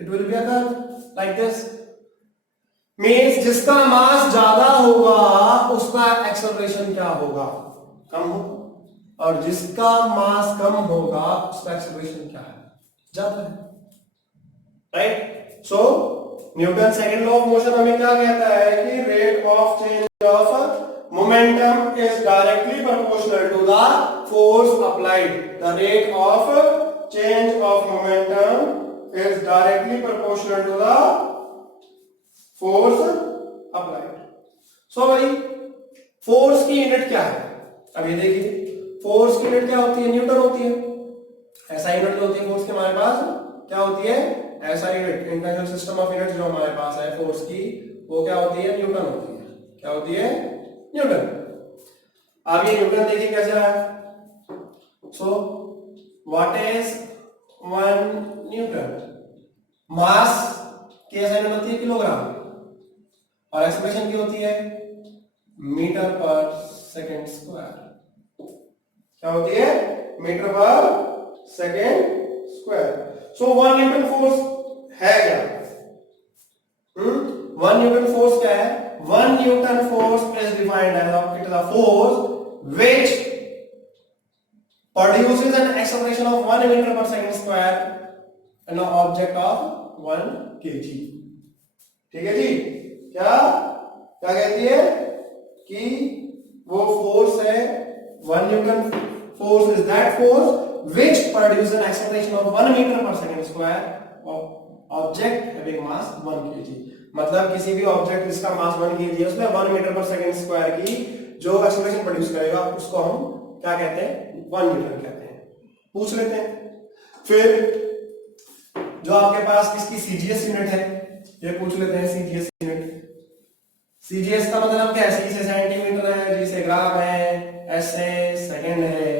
It will be a curve like this. Means जिसका मास ज्यादा होगा उसका एक्सेलरेशन क्या होगा? कम होगा, और जिसका मास कम होगा उसका एक्सेलरेशन क्या है? ज्यादा है, right? So Newton second law of motion हमें क्या कहता है कि rate of change of momentum is directly proportional to the force applied. The rate of change of momentum is directly proportional to the force applied. So भाई force की unit क्या है? अब ये देखिए, फोर्स की यूनिट क्या होती है? न्यूटन होती है। ऐसा यूनिट जो होती है फोर्स के हमारे पास क्या होती है? ऐसा unit, international system of units जो हमारे पास है फोर्स की, वो क्या होती है? न्यूटन होती है। क्या होती है? न्यूटन। अब ये न्यूटन देखिए कैसे रहा है। So what is 1 Newton? Mass की ऐसा यूनिट होती है किलोग्राम, और एक्सप्रेशन की होती है मीटर पर सेकंड स्क्वायर। क्या होती है? मीटर पर second square. So 1 Newton force है क्या? 1 न्यूटन फोर्स क्या है? 1 Newton force is defined as it is a force which produces an acceleration of 1 meter per second square in an object of 1 kg। ठीक है जी? क्या क्या कहती है कि वो फोर्स है 1 Newton force is that force which produces an acceleration of 1 metre पर second square of object having mass 1 kg। मतलब किसी भी ऑब्जेक्ट जिसका मास 1 kg है उसमें 1 मीटर पर सेकंड स्क्वायर की जो एक्सेलरेशन प्रोड्यूस करेगा उसको हम क्या कहते हैं? 1 न्यूटन कहते हैं। पूछ लेते हैं। फिर जो आपके पास इसकी सीजीएस यूनिट है, ये पूछ लेते हैं सीजीएस यूनिट। सीजीएस का मतलब क्या है? सी से सेंटीमीटर है, जी से ग्राम है, एस से सेकंड है।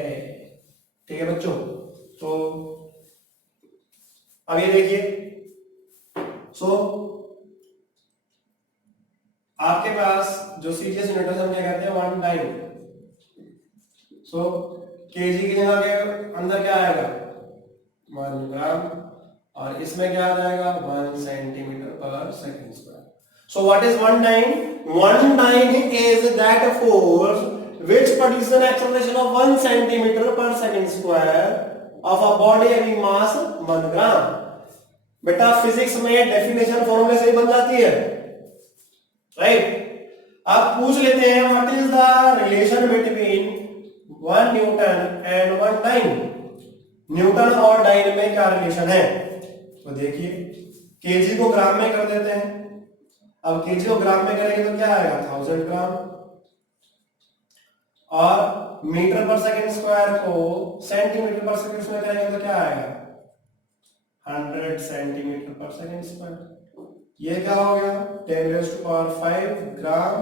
ठीक है बच्चों? तो अब ये देखिए, सो आपके पास जो सीजीएस यूनिट है हम क्या कहते हैं? 1 टाइम। सो केजी की जगह के अंदर क्या आएगा? 1 ग्राम, और इसमें क्या आ जाएगा? 1 सेंटीमीटर पर second square. So what is 1 time? 1 time is that force which produces an acceleration of 1 centimeter per second square of a body having mass 1 gram। बेटा फिजिक्स में डेफिनेशन फॉर्मूले से ही बन जाती है, राइट? अब पूछ लेते हैं what is the relation between 1 newton and 1 dyne. Newton और डाइन में क्या रिलेशन है? तो देखिए, केजी को ग्राम में कर देते हैं। अब केजी को ग्राम में करेंगे तो क्या आएगा? 1000 ग्राम, और मीटर पर सेकंड स्क्वायर को सेंटीमीटर पर सेकंड स्क्वायर करेंगे तो क्या आएगा? 100 सेंटीमीटर पर सेकंड स्क्वायर। ये क्या हो गया? 10⁵ ग्राम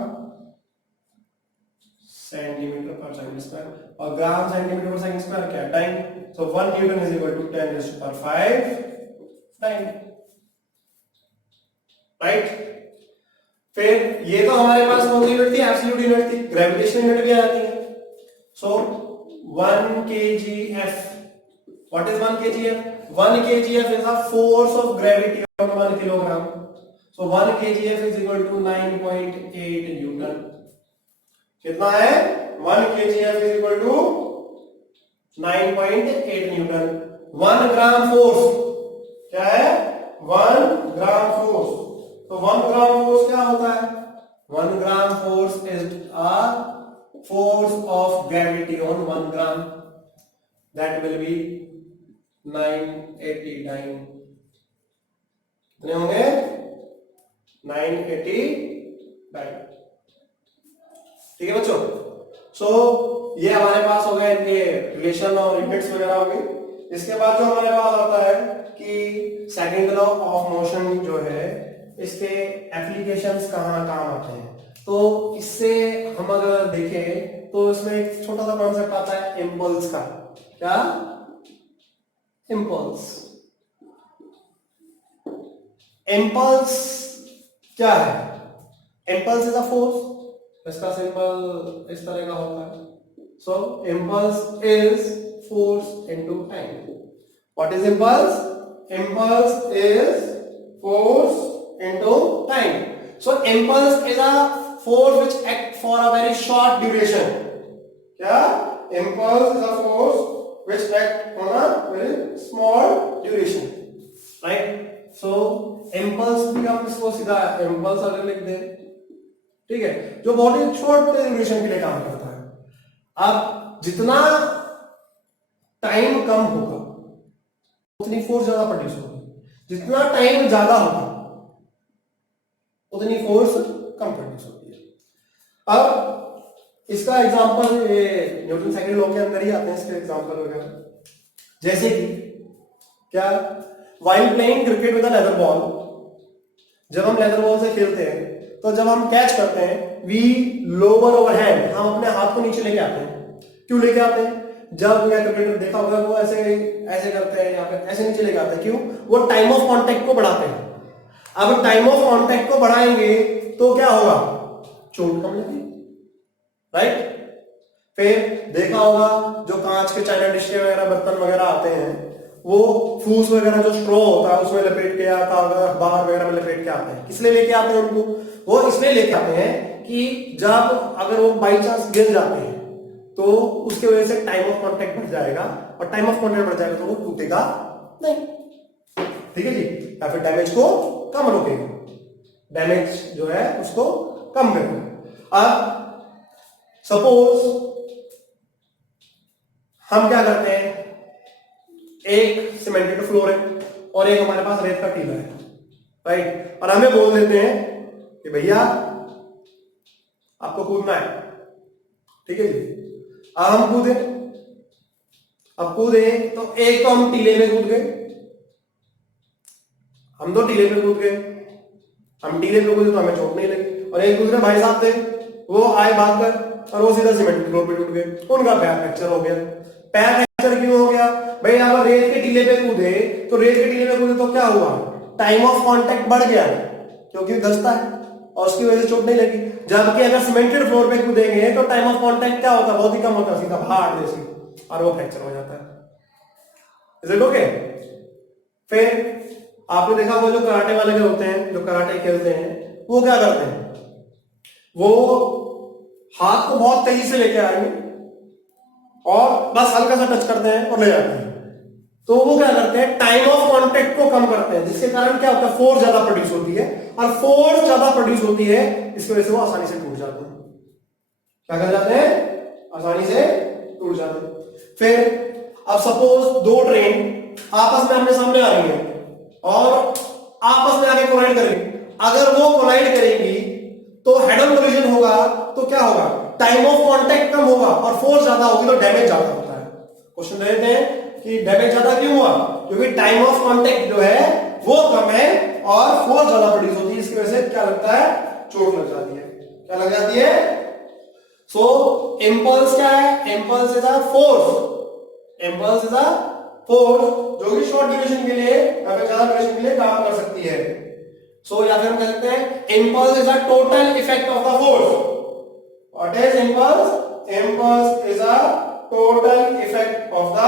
सेंटीमीटर पर सेकंड स्क्वायर, और ग्राम सेंटीमीटर पर सेकंड स्क्वायर क्या है? Time. So 1 newton is equal to 10⁵ time, right? फिर ये तो हमारे पास कौन सी यूनिट थी? एब्सोल्यूट यूनिट थी। ग्रेविटेशनल यूनिट भी आ जाती है। सो 1 kgf, what is 1 kgf? 1 kgf is the force of gravity on 1 kilogram. So 1 kgf is equal to 9.8 Newton। कितना है? 1 kgf is equal to 9.8 Newton। 1 gram force क्या है? 1 ग्राम फोर्स। तो 1 ग्राम फोर्स क्या होता है? 1 gram force is a force of gravity on 1 gram, that will be 989। कितने होंगे? 989। ठीक है बच्चों? सो ये हमारे पास हो गए इनके रिलेशन और यूनिट्स वगैरह हो गई। इसके बाद जो हमारे पास आता है कि सेकंड लॉ ऑफ मोशन जो है इसके एप्लीकेशंस कहाँ काम आते हैं। तो इससे हम अगर देखें तो इसमें एक छोटा सा कॉन्सेप्ट आता है इम्पल्स का। क्या? इम्पल्स। इम्पल्स क्या है? Impulse is a force. इसका सिंबल इस तरह का होता है। सो impulse is force into time. What is impulse? Impulse is force into time. So impulse is a force which act for a very short duration. क्या? Impulse is a force which act on a very small duration. Right? So impulse भी हम इसको सीधा impulse अगर लिख दें, ठीक है, जो बहुत ही शॉर्ट ड्यूरेशन के लिए काम करता है। अब जितना टाइम कम होगा उतनी फोर्स ज्यादा प्रोड्यूस होगी, जितना टाइम ज्यादा होगा उतनी फोर्स कम प्रोड्यूस होती है। अब इसका एग्जांपल ये न्यूटन सेकंड लॉ के अंदर ही आते हैं इसके एग्जांपल वगैरह। जैसे कि क्या? While playing cricket with a leather ball, जब हम लेदर बॉल से खेलते हैं तो जब हम कैच करते हैं वी लोअर ओवर हैंड, हम अपने हाथ को नीचे लेके आते हैं। क्यों लेके आते हैं? जब या क्रिकेटर देखा होगा वो ऐसे ऐसे करते हैं या फिर ऐसे नीचे लेके आते हैं। क्यों? वो टाइम ऑफ कांटेक्ट को बढ़ाते हैं। अब टाइम ऑफ कांटेक्ट को बढ़ाएंगे तो क्या होगा? चोट कम लगेगी, राइट? फिर देखा होगा जो कांच के चाइना डिश वगैरह बर्तन वगैरह आते हैं वो फूस वगैरह जो स्ट्रॉ होता है उसमें लपेट के आता होगा, अखबार वगैरह में लपेट के आते हैं। किस लिए लेके आते हैं उनको? वो इसलिए लेके आते हैं कि जब अगर वो बाई चांस गिर जाते हैं तो उसके वजह से टाइम ऑफ कांटेक्ट बढ़ जाएगा, और टाइम ऑफ कांटेक्ट बढ़ जाएगा तो वो टूटेगा नहीं, ठीक है जी, या फिर डैमेज को कम रोकेगा, डैमेज जो है उसको कम करेगा। अब सपोज हम क्या करते हैं, एक सीमेंटेड फ्लोर है और एक हमारे पास रेत का टीला है, राइट, और हमें बोल देते हैं कि भैया आपको कूदना है, ठीक है जी। अब हम कूदे, अब कूदे तो एक तो हम टीले में कूद गए, हम तो टीले पे कूद गए, हम टीले पे कूदे तो हमें चोट नहीं लगी, और एक दूसरे भाई साहब थे वो आए भाग कर और वो सीधा सीमेंट फ्लोर पे टूट गए, उनका पैर फ्रैक्चर हो गया। पैर फ्रैक्चर क्यों हो गया भाई? आप रेत के टीले पे कूदे तो रेत के टीले पे कूदे तो क्या हुआ? टाइम ऑफ कांटेक्ट बढ़ गया क्योंकि धंसता है और उसकी वजह से चोट नहीं लगी। जबकि अगर सीमेंटेड फ्लोर पे कूदेंगे तो टाइम ऑफ कांटेक्ट क्या होता है? बहुत ही कम होता है, सीधा भाड़ जैसी, और वो फ्रैक्चर हो जाता है। Is it okay? फिर आपने देखा वो जो कराटे वाले जो होते हैं, जो कराटे खेलते हैं, वो क्या करते हैं? वो हाथ को बहुत तेजी से लेके आएंगे और बस हल्का सा टच करते हैं और ले जाते हैं। तो वो क्या करते हैं? टाइम ऑफ कांटेक्ट को कम करते हैं, जिसके कारण क्या होता है? फोर्स ज्यादा प्रोड्यूस होती है, और फोर्स ज्यादा प्रोड्यूस होती है इसकी वजह से वो आसानी से टूट जाते हैं। क्या कर जाते हैं? आसानी से टूट जाते हैं। फिर अब सपोज दो ट्रेन आपस में आमने सामने आ रही है और आपस में आके कोलाइड करेंगी। अगर वो कोलाइड करेंगी तो हेड ऑन कोलिजन होगा, तो क्या होगा? टाइम ऑफ कांटेक्ट कम होगा और फोर्स ज्यादा होगी तो डैमेज ज्यादा होता है। क्वेश्चन दे देते हैं कि डैमेज ज्यादा क्यों हुआ? क्योंकि टाइम ऑफ कांटेक्ट जो है वो कम है और फोर्स ज्यादा प्रोड्यूस होती है, इसकी वजह से क्या लगता है? चोट लग जाती है। क्या लग जाती है? सो इंपल्स क्या है? Impulse is a force, impulse is a force जो कि शॉर्ट ड्यूरेशन के लिए या फिर ज्यादा ड्यूरेशन के लिए काम कर सकती है। सो या फिर हम कह सकते हैं impulse is a total effect of the force. What is impulse? Impulse is a total effect of the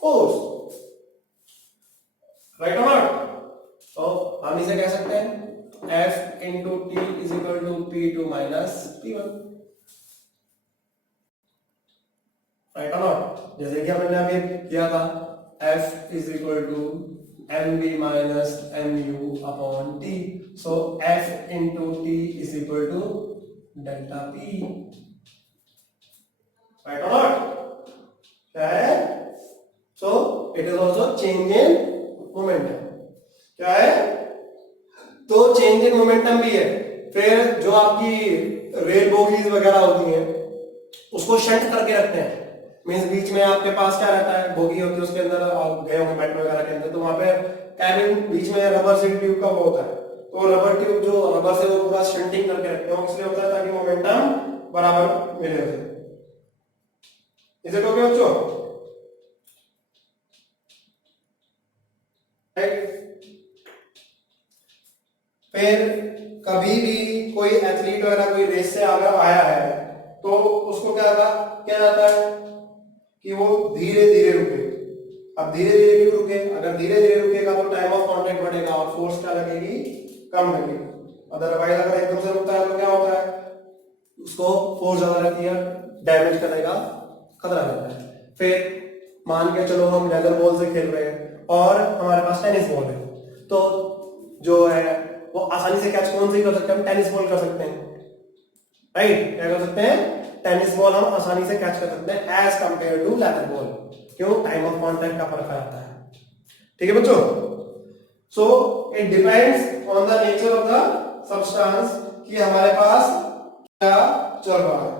force, right और नॉट? तो हम इसे कह सकते हैं F into T is equal to P2 minus P1, right और not? जैसे कि हमने अभी किया था F is equal to mv minus mu upon T, so F into T is equal to delta P, right or not? क्या है? So it is also change in momentum. क्या है? तो चेंज इन मोमेंटम भी है। फिर जो आपकी रेल बोगीज वगैरह होती हैं उसको शंट करके रखते हैं, मींस बीच में आपके पास क्या रहता है? बोगी होती है, उसके अंदर आप गए होंगे मेट्रो वगैरह के अंदर, तो वहां पे कैबिन बीच में रबर सीट ट्यूब का वो होता है, तो रबर ट्यूब जो रबर से वो पूरा शंटिंग करके रखते हैं, इसलिए होता है ताकि मोमेंटम बराबर मिले उसे। इज इट ओके बच्चों? फिर कभी भी कोई एथलीट वगैरह कोई रेस से अगर आया है तो उसको क्या जाता है कि वो धीरे धीरे रुके। अब धीरे धीरे क्यों रुके? अगर धीरे धीरे रुकेगा तो टाइम ऑफ कांटेक्ट बढ़ेगा और फोर्स क्या लगेगी? कम लगेगी। अदरवाइज अगर एकदम से रुकता है तो क्या होता है? उसको फोर्स ज्यादा लगती है, डैमेज करने का खतरा रहता है। फिर मान के चलो हम लेदर बॉल से खेल रहे हैं और हमारे पास टेनिस बॉल है, तो जो है वो आसानी से कैच कौन से कर सकते हैं? हम टेनिस बॉल कर सकते हैं, राइट? क्या कर सकते हैं? टेनिस बॉल हम आसानी से कैच कर सकते हैं as compared to leather ball. क्यों? टाइम ऑफ कांटेक्ट का फर्क आता है। ठीक है बच्चों? So it depends on the nature of the substance कि हमारे पास क्या चल रहा है।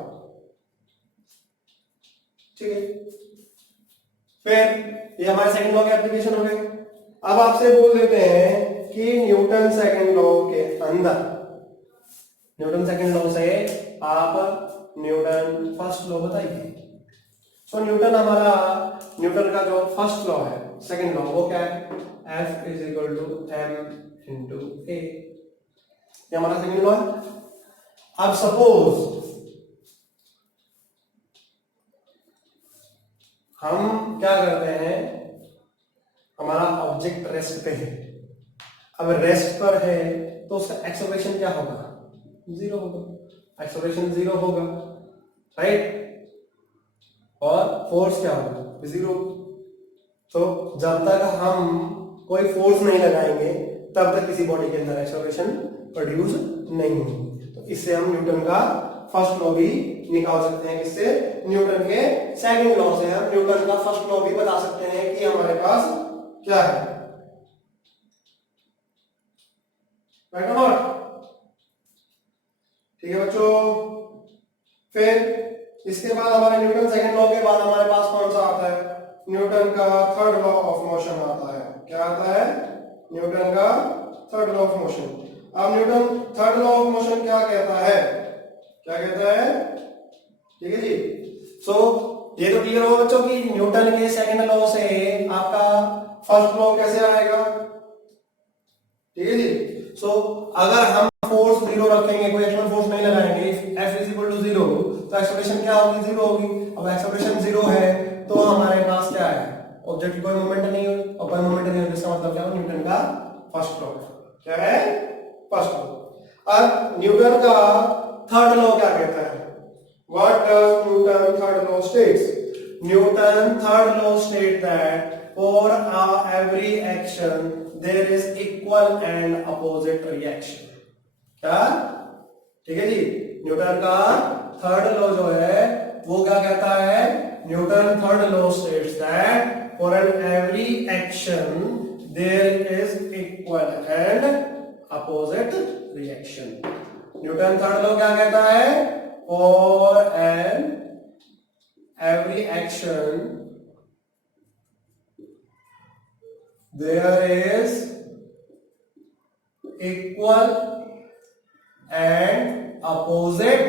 ठीक है, फिर ये हमारे सेकंड लॉ के एप्लीकेशन हो गए। अब आपसे बोल देते हैं कि न्यूटन सेकंड लॉ के अंदर, न्यूटन सेकंड लॉ से आप न्यूटन फर्स्ट लॉ बताइए। सो न्यूटन का जो फर्स्ट लॉ है, सेकंड लॉ, वो क्या है? F is equal to m into a. ये हमारा सेकंड लॉ है। अब सपोज हम क्या करते हैं, हमारा ऑब्जेक्ट रेस्ट पे है। अब रेस्ट पर है तो उसका एक्सेलरेशन क्या होगा? जीरो होगा। एक्सेलरेशन जीरो होगा, राइट? और फोर्स क्या होगा? जीरो। तो जब तक हम कोई फोर्स नहीं लगाएंगे तब तक किसी बॉडी के अंदर एक्सेलरेशन प्रोड्यूस नहीं होगी। तो इससे हम न्यूटन का फर्स्ट लॉ भी निकाल सकते हैं। किससे? न्यूटन के सेकंड लॉ से हम न्यूटन का फर्स्ट लॉ भी बता सकते हैं कि हमारे पास क्या है, राइट और नॉट? ठीक है बच्चों। फिर इसके बाद हमारे न्यूटन सेकंड लॉ के बाद हमारे पास कौन सा आता है? न्यूटन का थर्ड लॉ ऑफ मोशन आता है। क्या आता है? न्यूटन का थर्ड लॉ ऑफ मोशन। अब Newton third law of motion क्या कहता है? क्या कहता है? ठीक है जी। सो ये तो क्लियर होगा बच्चों कि न्यूटन के सेकंड लॉ से आपका फर्स्ट लॉ कैसे आएगा। ठीक है जी। सो अगर हम फोर्स जीरो रखेंगे, कोई एक्सटर्नल फोर्स नहीं लगाएंगे, F is equal to zero, तो एक्सेलरेशन क्या होगी? जीरो होगी। अब एक्सेलरेशन जीरो है तो हमारे पास क्या है? ऑब्जेक्ट की कोई मूवमेंट नहीं है, और कोई मूवमेंट नहीं है, इसका मतलब क्या है? न्यूटन का फर्स्ट लॉ क्या है? First law. अब न्यूटन का थर्ड लॉ क्या कहता है? What does Newton third law states? Newton third law states that for every action there is equal and opposite reaction. क्या? ठीक है जी। न्यूटन का थर्ड लॉ जो है वो क्या कहता है? Newton third law states that for every action there is equal and opposite reaction. Newton third law क्या कहता है? For every action there is equal and opposite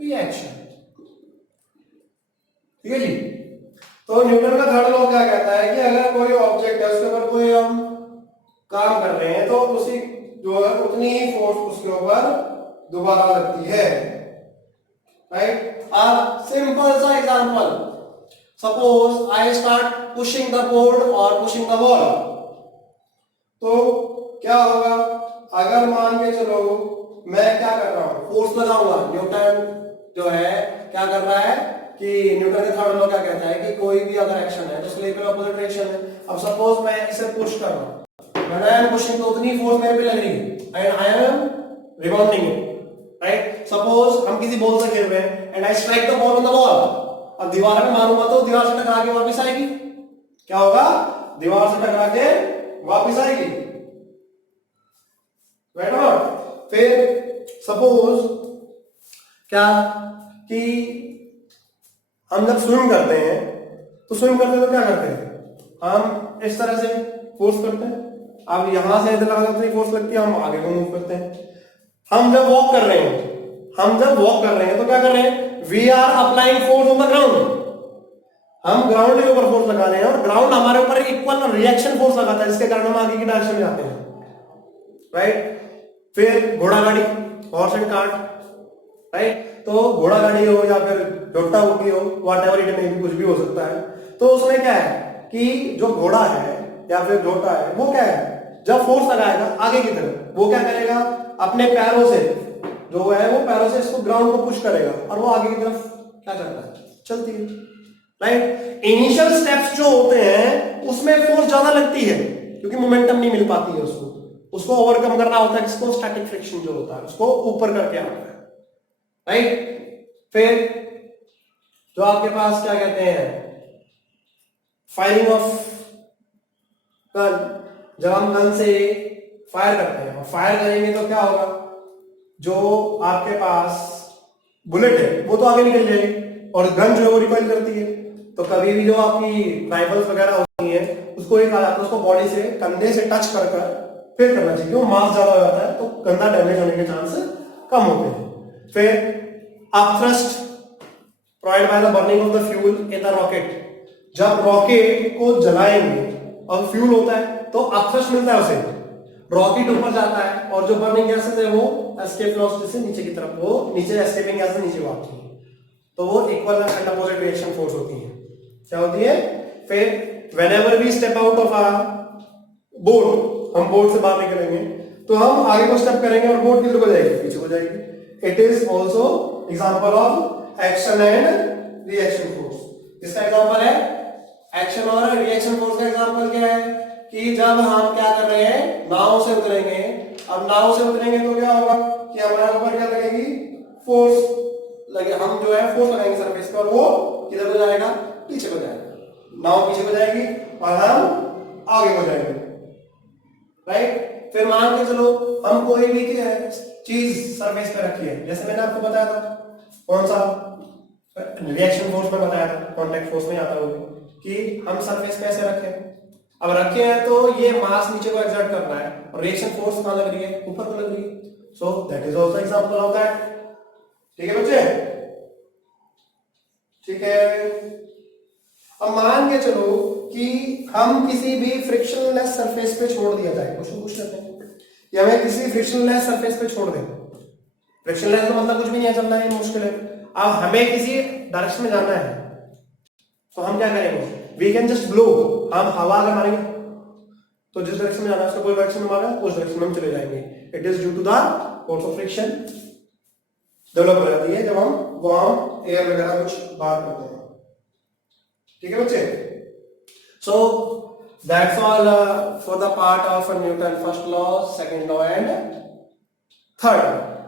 reaction. ठीक है जी। तो न्यूटन का थर्ड लॉ क्या कहता है कि अगर कोई ऑब्जेक्ट है, उसके ऊपर कोई हम काम कर रहे हैं तो उसी जो है उतनी ही फोर्स उसके ऊपर दोबारा लगती है, राइट? अब सिंपल सा example, suppose I start pushing the board और पुशिंग द बॉल, तो क्या होगा? अगर मान के चलो मैं क्या कर रहा हूं? फोर्स लगाऊंगा। न्यूटन जो है क्या कर रहा है कि न्यूटन का थर्ड लॉ क्या कहता है कि कोई भी अगर एक्शन है तो उसके लिए ऑपोजिट डायरेक्शन है। अब सपोज मैं इसे पुश कर रहा हूं, व्हेन आई एम पुशिंग तो उतनी फोर्स मेरे पे लग रही है and I am rebounding it, right? Suppose हम किसी बॉल से खेल रहे हैं and I strike the ball on the wall, अब दीवार में मारूंगा तो दीवार से टकरा के वापस आएगी। क्या होगा? दीवार से टकरा के वापस आएगी, राइट और नॉट? फिर सपोज क्या कि हम जब स्विम करते हैं तो स्विम करते हैं तो क्या करते हैं? हम इस तरह से फोर्स करते हैं, अब यहां से इधर लगाते हैं फोर्स लगती है, हम आगे को मूव करते हैं। हम जब वॉक कर रहे हैं तो क्या कर रहे हैं, we are applying force on the ground. हम ग्राउंड के ऊपर फोर्स लगा रहे हैं और ग्राउंड हमारे ऊपर इक्वल रिएक्शन फोर्स लगाता है, जिसके कारण हम आगे की डायरेक्शन में जाते हैं, राइट। फिर घोड़ा गाड़ी, हॉर्स एंड कार्ट, राइट। तो घोड़ा गाड़ी हो या फिर जोटा होगी हो, वॉट एवर इट में कुछ भी हो सकता है। तो उसमें क्या है कि जो घोड़ा है या फिर जोटा है वो क्या है, जब फोर्स लगाएगा आगे की तरफ, वो क्या करेगा, अपने पैरों से जो है वो पैरों से इसको ग्राउंड को पुश करेगा और वो आगे की तरफ क्या करता है, चलती है, राइट। इनिशियल स्टेप्स जो होते हैं उसमें फोर्स ज्यादा लगती है क्योंकि मोमेंटम नहीं मिल पाती है, उसको ओवरकम करना होता है, जिसको स्टैटिक फ्रिक्शन जो होता है उसको ऊपर करके आता है, राइट। फिर जो आपके पास क्या कहते हैं, फायरिंग ऑफ गन, जब हम गन से फायर करते हैं और फायर करेंगे तो क्या होगा, जो आपके पास बुलेट है वो तो आगे निकल जाएगी और गन जो है वो रिकॉइल करती है। तो कभी भी जो आपकी राइफल्स वगैरह होती है उसको एक आ जाता है, उसको बॉडी से कंधे से टच कर फिर करना चाहिए, वो मास ज्यादा हो जाता है तो कंधा डैमेज होने के चांस कम होते हैं। फिर upthrust provide by the burning of the fuel in the rocket, जब रॉकेट को जलाएंगे और फ्यूल होता है तो अपथ्रस्ट मिलता है उसे, रॉकेट ऊपर जाता है और जो बर्निंग गैसेस है वो एस्केप वेलोसिटी से नीचे की तरफ, वो नीचे एस्केपिंग गैस से नीचे भागती है, तो वो equal and opposite reaction force होती है। क्या होती है, फिर whenever we step out of a boat, हम बोट से बाहर निकलेंगे तो हम आगे को स्टेप करेंगे और बोट किधर को जाएगी, पीछे को जाएगी। It is also example of action and reaction force. इसका एग्जाम्पल है एक्शन और रिएक्शन फोर्स का एग्जाम्पल क्या है कि जब हम क्या कर रहे हैं, नाव से उतरेंगे, अब नाव से उतरेंगे तो क्या होगा कि हमारे ऊपर क्या लगेगी, फोर्स लगे, हम जो है फोर्स लगाएंगे सरफेस पर, वो किधर को जाएगा, पीछे को जाएगा, नाव पीछे को जाएगी और हम आगे को जाएंगे, राइट। फिर मान के चलो हम कोई भी चीज सरफेस पे रखी है, जैसे मैंने आपको बताया था कौन सा रिएक्शन फोर्स में बताया था, कांटेक्ट फोर्स में आता है कि हम सरफेस पे ऐसे रखें, अब रखे हैं तो ये मास नीचे को एक्सर्ट करना है और रिएक्शन फोर्स कहां लग रही है, ऊपर को लग रही है, so that is also example of that. ठीक है बच्चे, ठीक है। अब मान के चलो कि हम किसी भी फ्रिक्शनलेस सरफेस पे छोड़ दिया जाए, क्वेश्चन पूछ लेते हैं कि हमें किसी फ्रिक्शनलेस सरफेस पे छोड़ दें, फ्रिक्शनलेस का मतलब कुछ भी नहीं है, चलना है मुश्किल है, अब हमें किसी डायरेक्शन में जाना है तो हम क्या करेंगे, वी कैन जस्ट ब्लो, हम हवा अगर मारेंगे तो जिस डायरेक्शन में जाना है उसका कोई डायरेक्शन में मारा उस डायरेक्शन में हम चले जाएंगे। It is due to the force of friction develop हो जाती है जब हम एयर वगैरह कुछ बाहर करते हैं। ठीक है बच्चे, so that's all for the part of Newton first law, second law and third.